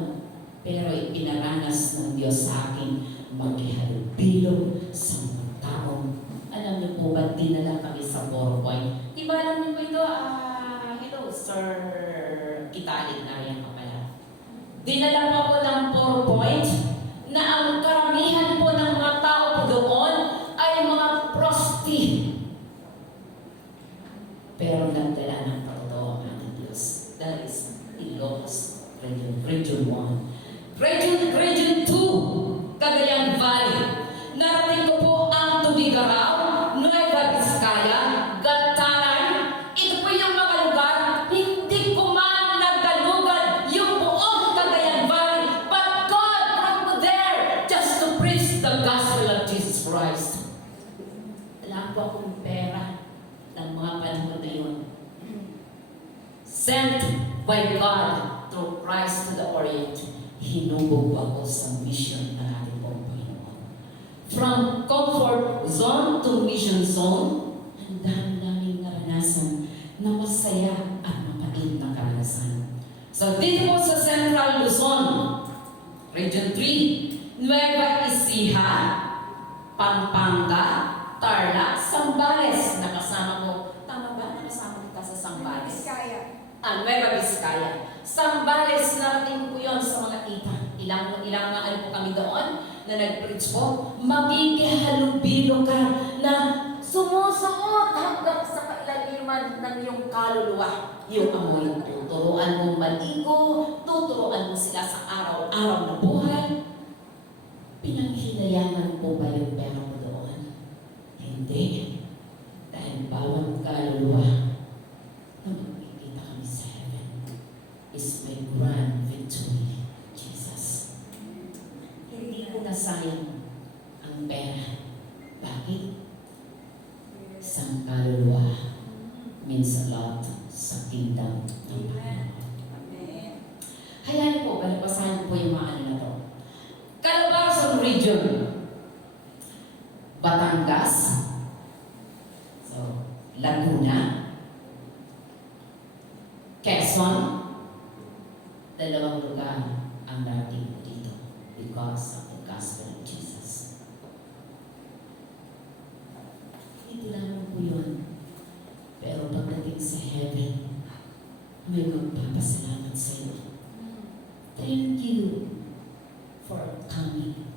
pero ipinaranas ng Diyos sa akin maghihalubilo sa mga taong. Alam niyo po ba, dinala kami sa 4 point. Di ba alam niyo po ito? Hello, Sir Kitalin, nariyan ka pala. Dinala po ako ng 4 point na ang karamihan po ng mga tao po doon ay mga prosti. Pero nagdala ng totoo ang Diyos. That is Ilocos Region 1. Region 2, Cagayan Valley. Narating ko po ang Tubigaraw, Nueva Vizcaya, Gataran. Ito po yung mga lugar, hindi ko man nagdalugan yung buong Cagayan Valley. But God brought me there just to preach the gospel of Jesus Christ. Wala po akong pera ng mga panahon na yun. Sent by God through Christ to the Orient, hinubog ako sa mission ng ating pong Panginoon. From comfort zone to mission zone, ang dami-daming naranasan na masaya at mapait na karanasan. So dito po sa Central Luzon, Region 3, Nueva Ecija, Pampanga, Tarlac, Zambales. Nakasama ko. Tama ba? Nakasama kita sa Zambales? Vizcaya. Nueva Vizcaya. Zambales, narating ko yun sa mga tita. Ilang na ano po kami doon na nag-preach po. Maghihalubilo ka na sumusuot hanggang sa kailaliman ng iyong kaluluwa. Yung amoy, tuturuan mong maligo, tuturuan mo sila sa araw-araw na buhay. Pinanghinayangan po ba yung pera mo doon? Hindi. Dahil bawat kaluluwa na magkikita kami sa heaven is my grand victory, Jesus. Hindi ko nasayang ang pera. Bakit? Isang kaluluwa means a lot sa kingdom ng Panginoon. Amen. Hayaan po, balipasahan po yung mga ano na to. Kalabang Batangas, so Laguna, Quezon, dalawang lugar ang narating ko dito because of the gospel of Jesus. Ito lamang po yun. Pero pagdating sa heaven, may magpapasalamat sa iyo. Thank you for coming.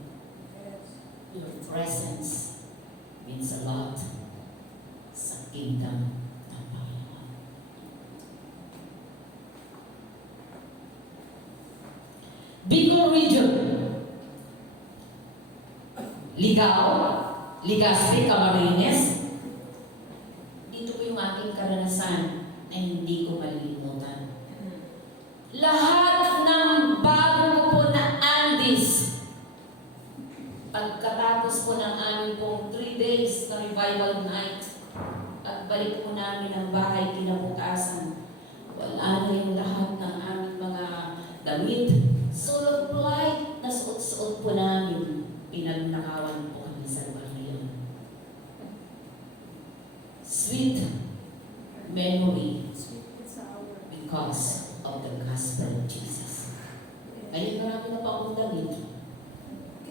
Your presence means a lot sa kingdom ng Panginoon. Bicol Region, Ligao, Legazpi, Camarines. Ito po yung aking karanasan na hindi ko malilimutan. Lahat ng bago ko po na Andes, pagkatapos po ng aming pong 3 days na revival night, at balik po namin ang bahay kinabukasan, wala na yung lahat ng aming mga damit, sulot flight na suot-suot po namin, pinagnakawan po kami sa lugar na yun. Sweet memory because of the gospel of Jesus. Ayun, marami na pa akong damit.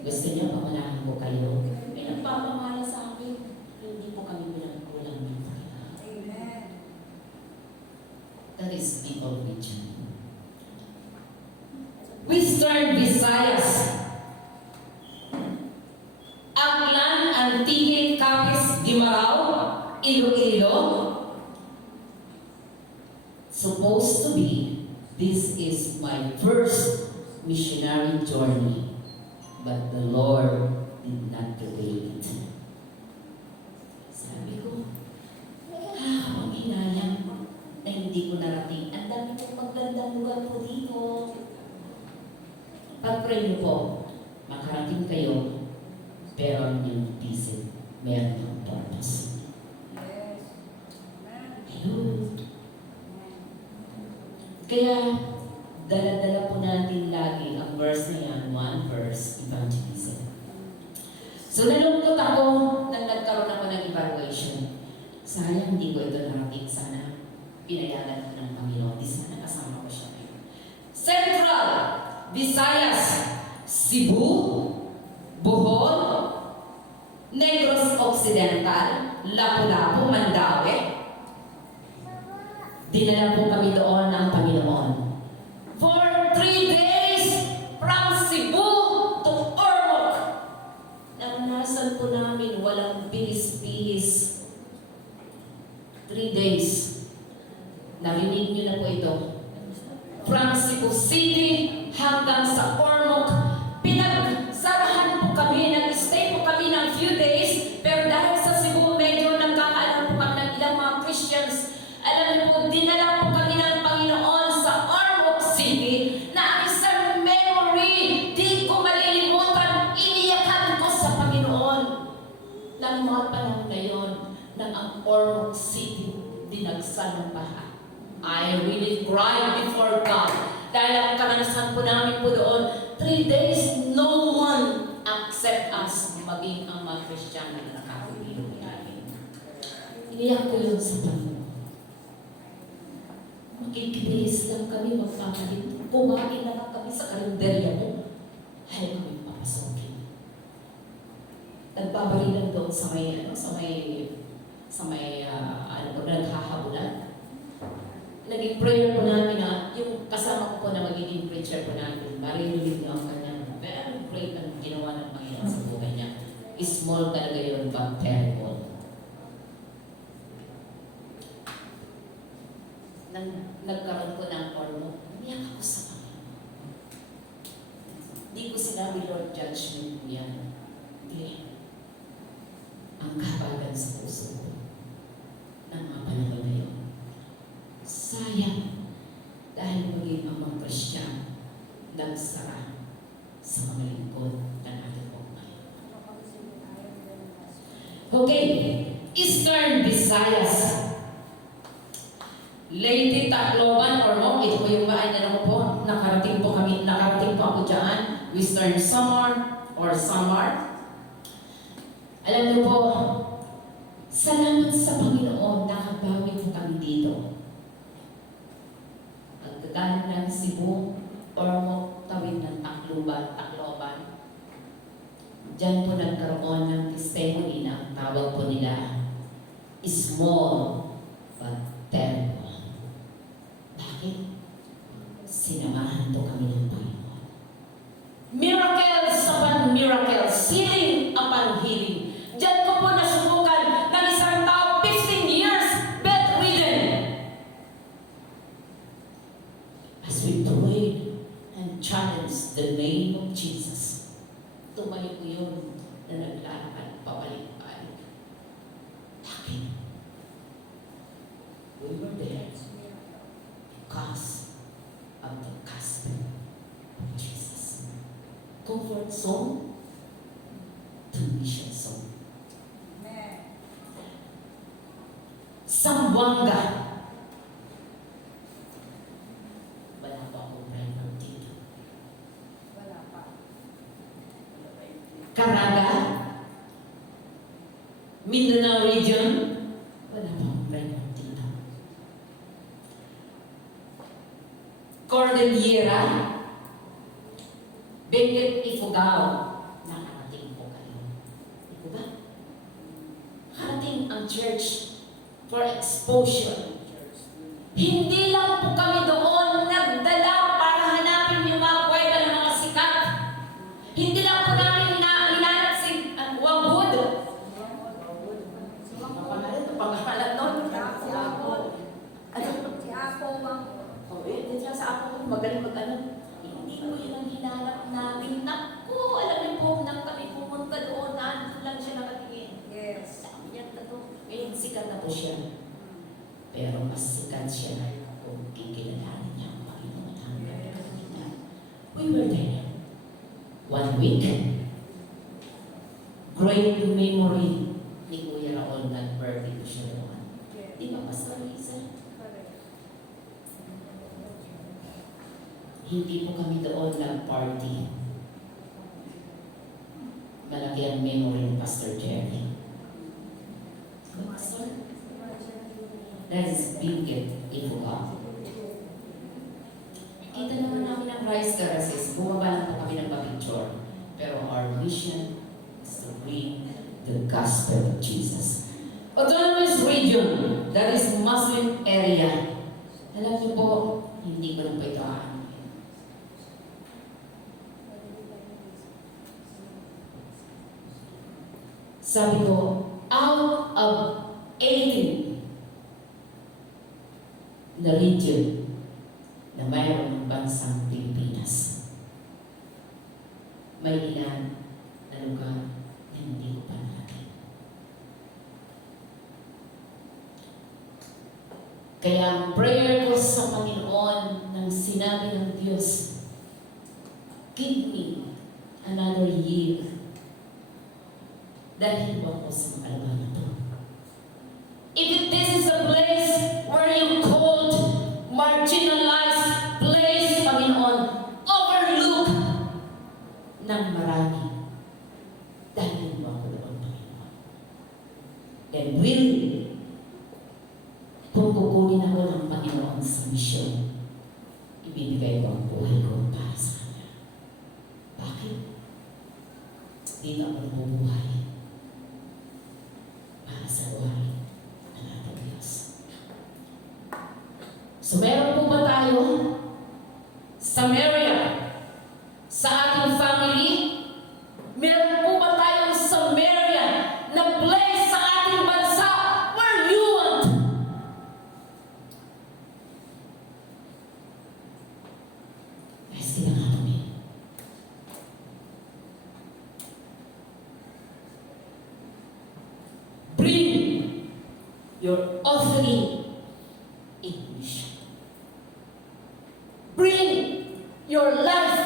Gusto niyo, pamanahan ko kayo. May nagpapamala sa akin. Hindi po kami pinagkulang ng Panginoon. Amen. That is Bicol Region. Western Visayas. Aklan, Antique, Capiz, Guimarao, Iloilo. Supposed to be, this is my first missionary journey. But the Lord did not delay it. Sabi ko, panghinayang na hindi ko narating. Ang dami kong magandang lugar po dito. Pag-pray niyo po, makarating kayo, pero ang inyong isip, meron ng purpose. Yes. Amen. Hello. Kaya, dala-dala po natin lagi ang verse na yan, one verse, evangelism. So nalungkot ako nang nagkaroon ako ng evaluation. Sayang hindi ko ito narating. Sana pinayagan ko ng Panginoon. Di sana kasama ko siya ngayon. Central, Visayas, Cebu, Bohol, Negros Occidental, Lapu-Lapu, Mandaue. Dinala po kami doon ng Panginoon. For 3 days, from Cebu to Ormoc. Naranasan po namin walang bihis-bihis. 3 days. Narinig niyo na po ito. From Cebu City hanggang sa Ormoc, pinagsarahan po kami, nag-stay po kami ng few days, pero dahil sa Cebu, medyo nagkakaalam po kami ng ilang mga Christians. Alam niyo po, dinala po kami ng Panginoon sa Ormoc City na ang isang memory, di ko malilimutan, iniyakan ko sa Panginoon ng mga panahon na yon nang ang Ormoc City dinagsan ng baha. I really cried before God dahil ang karanasan po namin po doon, 3 days, no one accept us, maging ang mga Kristiyano na nakakabilo namin. Iniyak ko yun sa Panginoon. Magkikibilis lang kami magpapalit. Kumain na lang kami sa kalendarya mo. Ayaw kami papasokin. Nagbabarilan doon sa may, naghahabulan. Naging prayer po namin na, yung kasama ko po na magiging preacher po namin, marinig niyo ang kanyang very great ang ginawa ng Panginoon sa buhay niya. Small talaga yun, but terrible. Nagkaroon ko ng Ormoc, umiyak ako sa Panginoon. Hindi ko sinabi, Lord, judgment mo yan. Hindi. Ang kapagan sa puso ko ng mga panahon na yun. Sayang, dahil maging ang mga Kristiyano nagsara sa mga lingkod ng ating Panginoon. Okay, Eastern Visayas. Leyte, Tacloban, Ormoc, ito po yung bahay na po. Nakarating po ako dyan. Western Samar or Samar. Alam niyo po, salamat sa Panginoon, nakabawi po kami dito. Pagkagaling ng Cebu, or tawid ng Tacloban, diyan po nagkaroon ng testimony na ang tawag po nila, small but terrible. Bakit? Sinamahan po kami ng Panginoon. Miracles upon miracles, healing upon healing. Diyan ko po nasubukan ng isang tao, 15 years, bedridden. As we prayed and challenged the name of Jesus, tumayo ko yun na naglalakad pabalik-balik. Bakit? We were there because of the gospel of Jesus. Comfort zone to mission zone. Amen. Zamboanga. Wala pa akong driver dito. Wala pa. Caraga. Mindanao region. Wala pa akong driver dito. Cordillera. Benguet, Ifugao. Nakarating po kayo. Di ba? Harating ang church for exposure. Hindi lang po kami doon nagdala para hanapin yung mga kwenta ng mga sikat. Hindi lang po namin hinanap si Wagwood. Pangalan nun? Si Apo. Ano? Si Apo ang... Oh, hindi siya sa ako magaling mag-ano. Hindi po yun ang hinanap namin. Naku, alam niyo po, nang kami pumunta doon, nandun lang siya nakatingin. Yes. Sabi niya, tato. Ngayon, sikat na po siya. Pero mas sikat siya kung kikilalanin niya ang Panginoon hanggang kanina. We were there. 1 week. Great memory ni Kuya Raul, nag-birthday ko siya doon. Di ba, Pastor Lisa? Hindi po kami doon nag-party. Malaki ang memory ni Pastor Jerry. Pastor? That is Benguet, Ifugao. Kita naman namin ang rice terraces. Bumaba lang po kami ng picture. Pero our mission is to bring the gospel of Jesus. Autonomous region, that is Muslim area. Alam niyo po, hindi ko lang po ito sabi ko, out of 18 na region na mayroon ng bansang Pilipinas, may ilan na lugar na hindi ko pa natin. Kaya ang prayer ko sa Panginoon nang sinabi ng Diyos, give me another year. Dahil mo ako sa makalabang na ito. If this is a place where you called marginalized place, Panginoon, overlook ng marami. Dahil mo ako doon, Panginoon. And will, kung kukunin ako ng Panginoon sa misyon, ibibigay ko ang buhay ko para sa Kanya. Bakit? Dito ako nabubuhay para sa buhay ng ating Diyos. So meron po ba tayo sa Samaria, sa ating family? Meron po ba tayong Samaria na place sa ating bansa where you want? Guys, kinangalan kami. Bring your offering in mission. Bring your life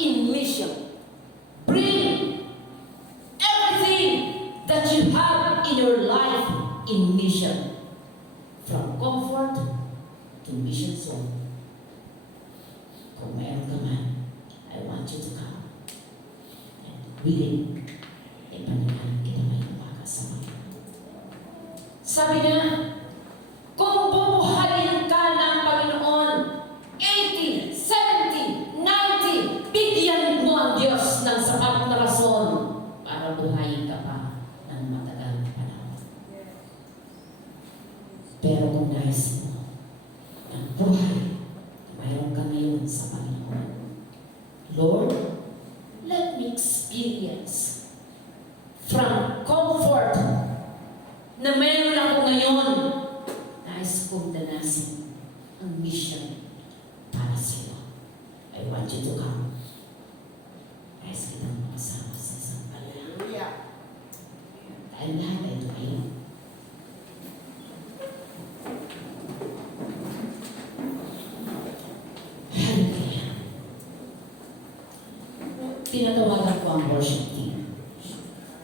in mission. Bring everything that you have in your life in mission. From comfort to mission zone. Kung mayroon ka man, I want you to come and willing ipanihan kita ngayon. Sabi niya, kung bubuhayin ka ng Panginoon, 80, 70, 90, bigyan mo ang Diyos ng sapat na rason para buhayin ka pa ng matagal na panahon. Pero kung nais mo ang buhay na mayroon ka ngayon sa Panginoon, Lord, let me experience from comfort na meron ako ngayon. Nais kong danasin ang mission para sa iyo. I want you to come. Nais kitang makasama sa isang palaya. Hallelujah. Dahil lahat ay tumayo. Hallelujah. Tinatawagan ko ang worship team.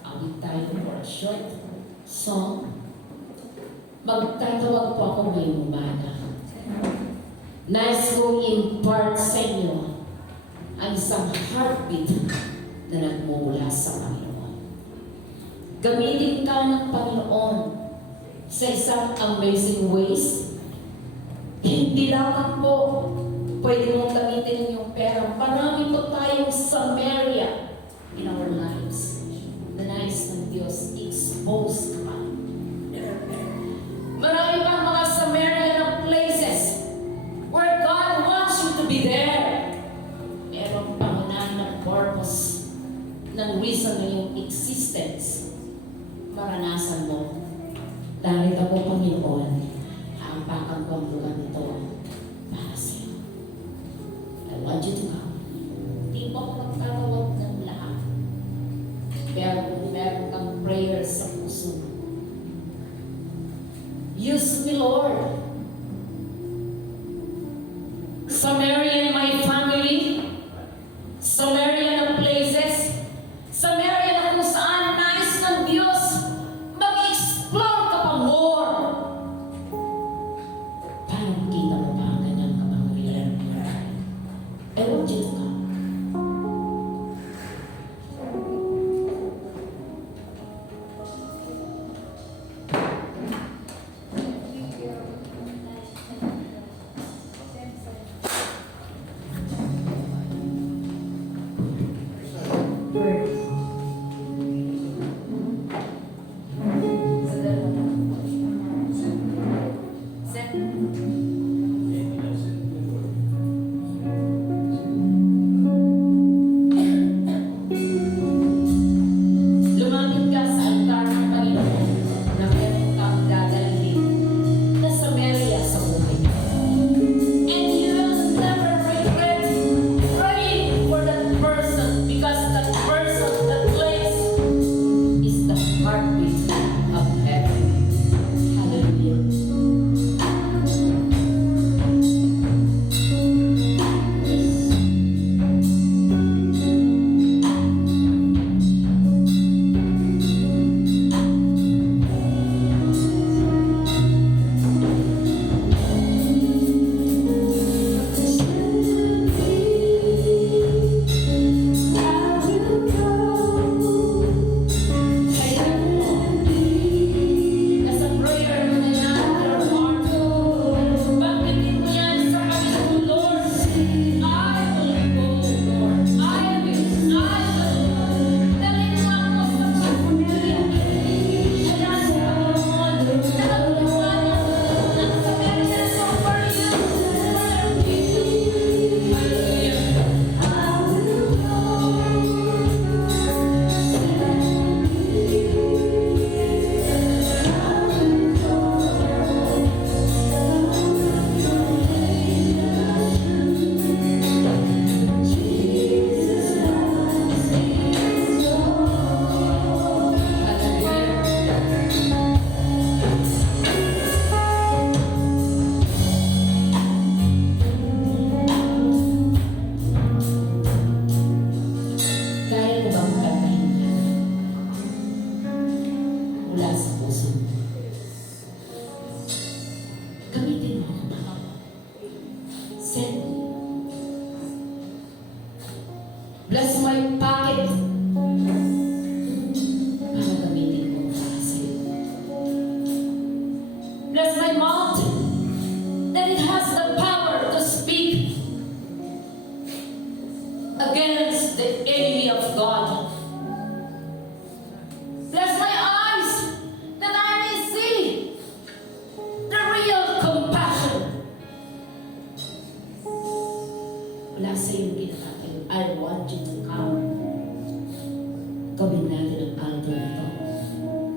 Awit tayo for a short song. Magtatawag po ako ngayong umaga. Nais kong impart sa inyo ang isang heartbeat na nagmumula sa Panginoon. Gamitin ka ng Panginoon sa isang amazing ways. Hindi lamang po pwede mong gamitin ang iyong pera. Marami po tayong Samaria in our lives. Na nais ng Diyos, expose ka. Marami pang mga Samaritan places where God wants you to be there. Merong pangunahin ng purpose, ng reason ng iyong existence. Maranasan mo. Dahil ako, Panginoon, haampakan ko ang lugar nito para sa iyo. I want you to come. Hindi mo ako magtatawag ng lahat. Pero kung meron kang prayers sa puso mo, use me, Lord. Samaria in my family. Samaria ng places. Samaria na kung saan nais ng Diyos. Mag-explore ka pa more. Para makita mo pa ang kanyang kapangyarihan. I want you to come. Lumapit ka sa altar ng Panginoon na meron kang gagalitin na Samaria sa buhay mo. And you will never regret praying for that person because that person, that place is the heartbeat of heaven. Hallelujah. As a prayer mo na yan, your heart, banggitin mo yan sa Panginoon, Lord. I will go, Lord. I will. Dalhin mo ako sa Samaria. Kaya sa Panginoon, nakagawa na ng Samaria so for you. Hallelujah. Kaya mo bang kantahin yan mula sa puso mo? Gamitin mo ako, Mama. Send me. Bless my pocket. Para gamitin mo para sa'yo.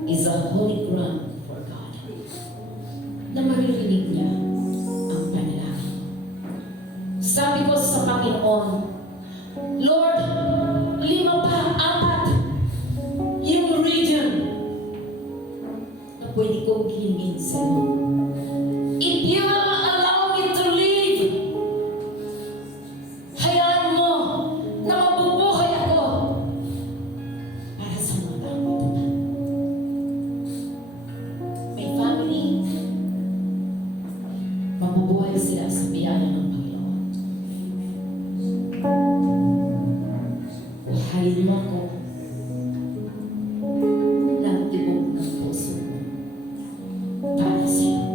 is a holy ground for God. Na maririnig niya ang panalangin. Sabi ko sa Panginoon, Lord, 5 pa, 4 yung region na pwede kong hingin sa'yo. If you will allow me to live, hayaan mo na mabubuhay ako para sa mga taong ito. May family, mabubuhay sila sa biyaya ng Panginoon. Buhayin mo ako ng tibok ng puso mo para sa'yo.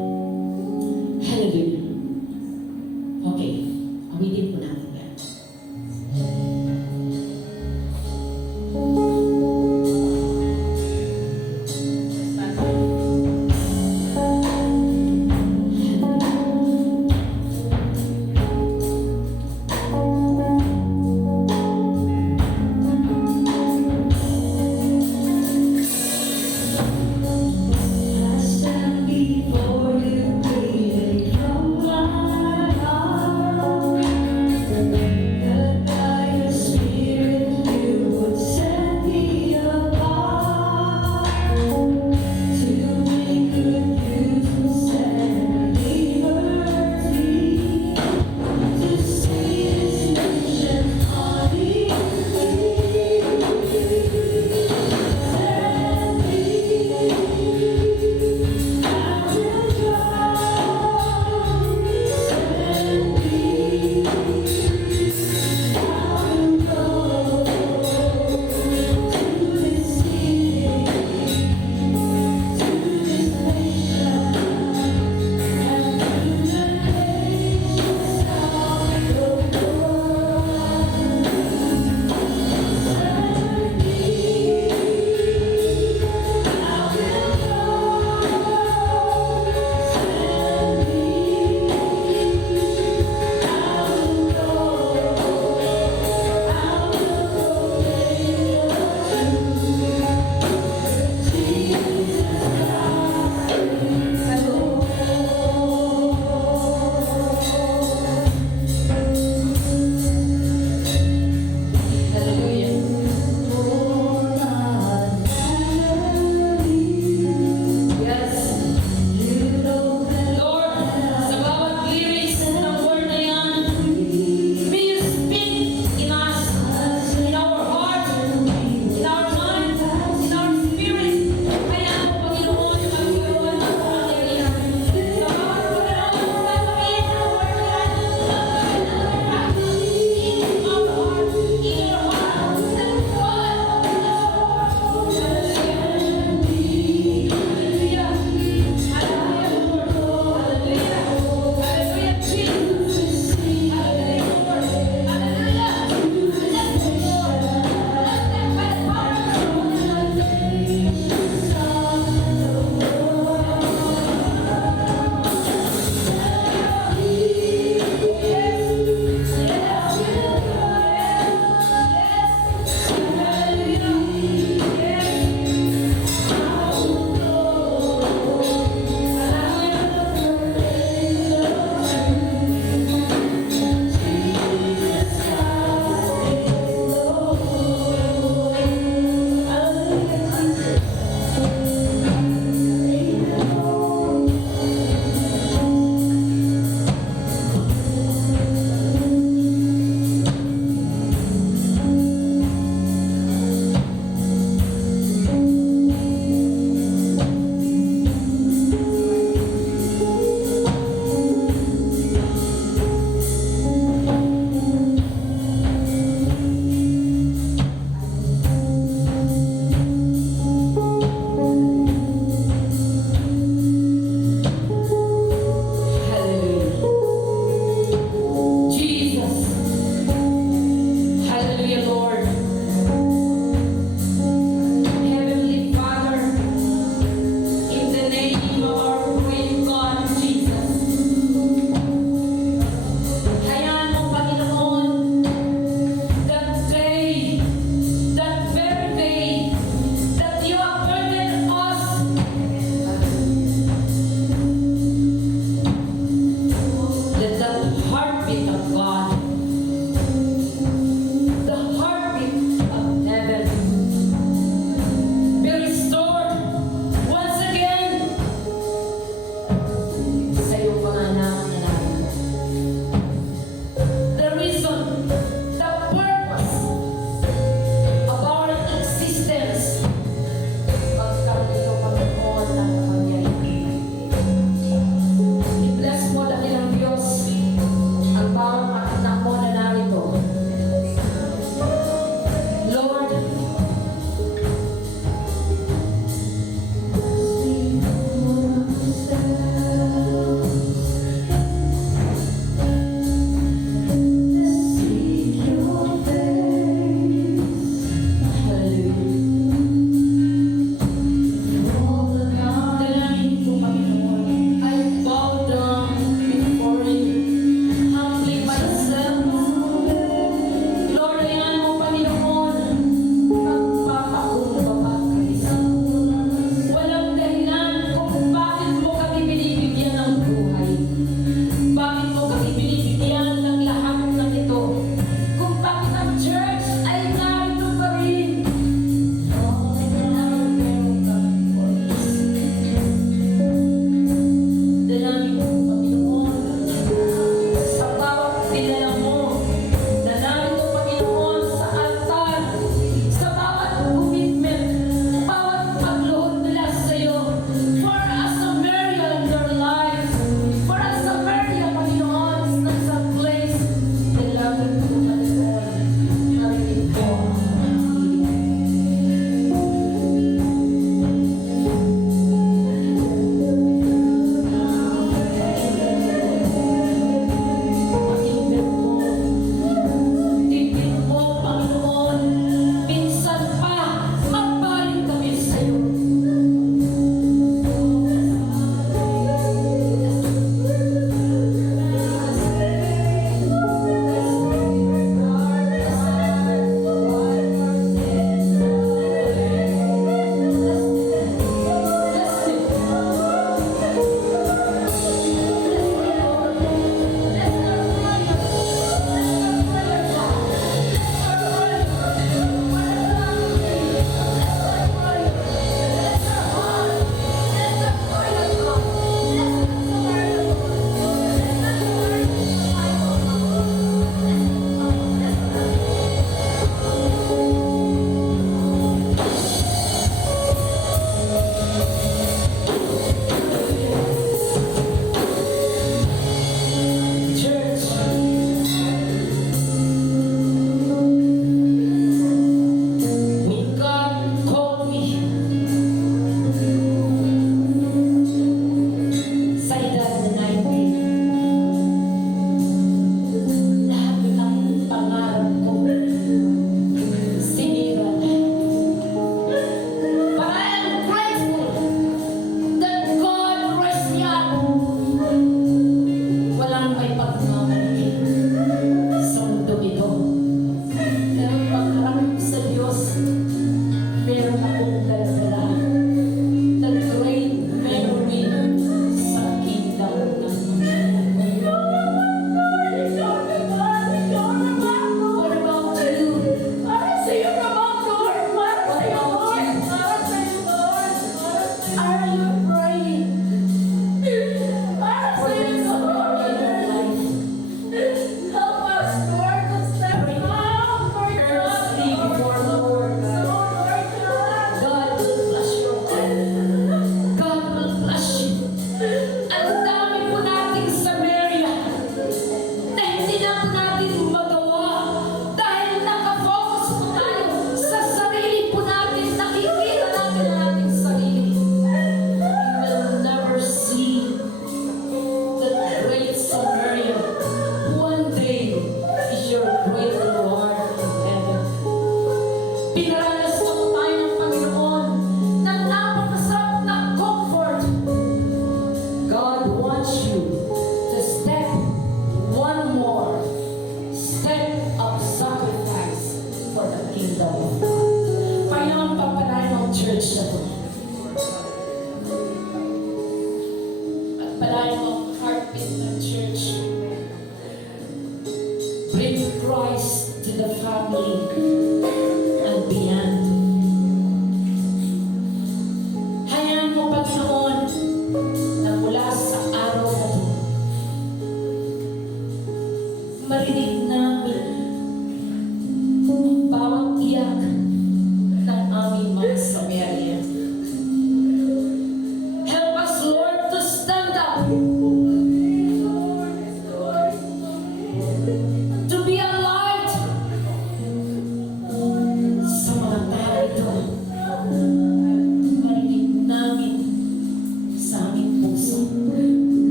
family.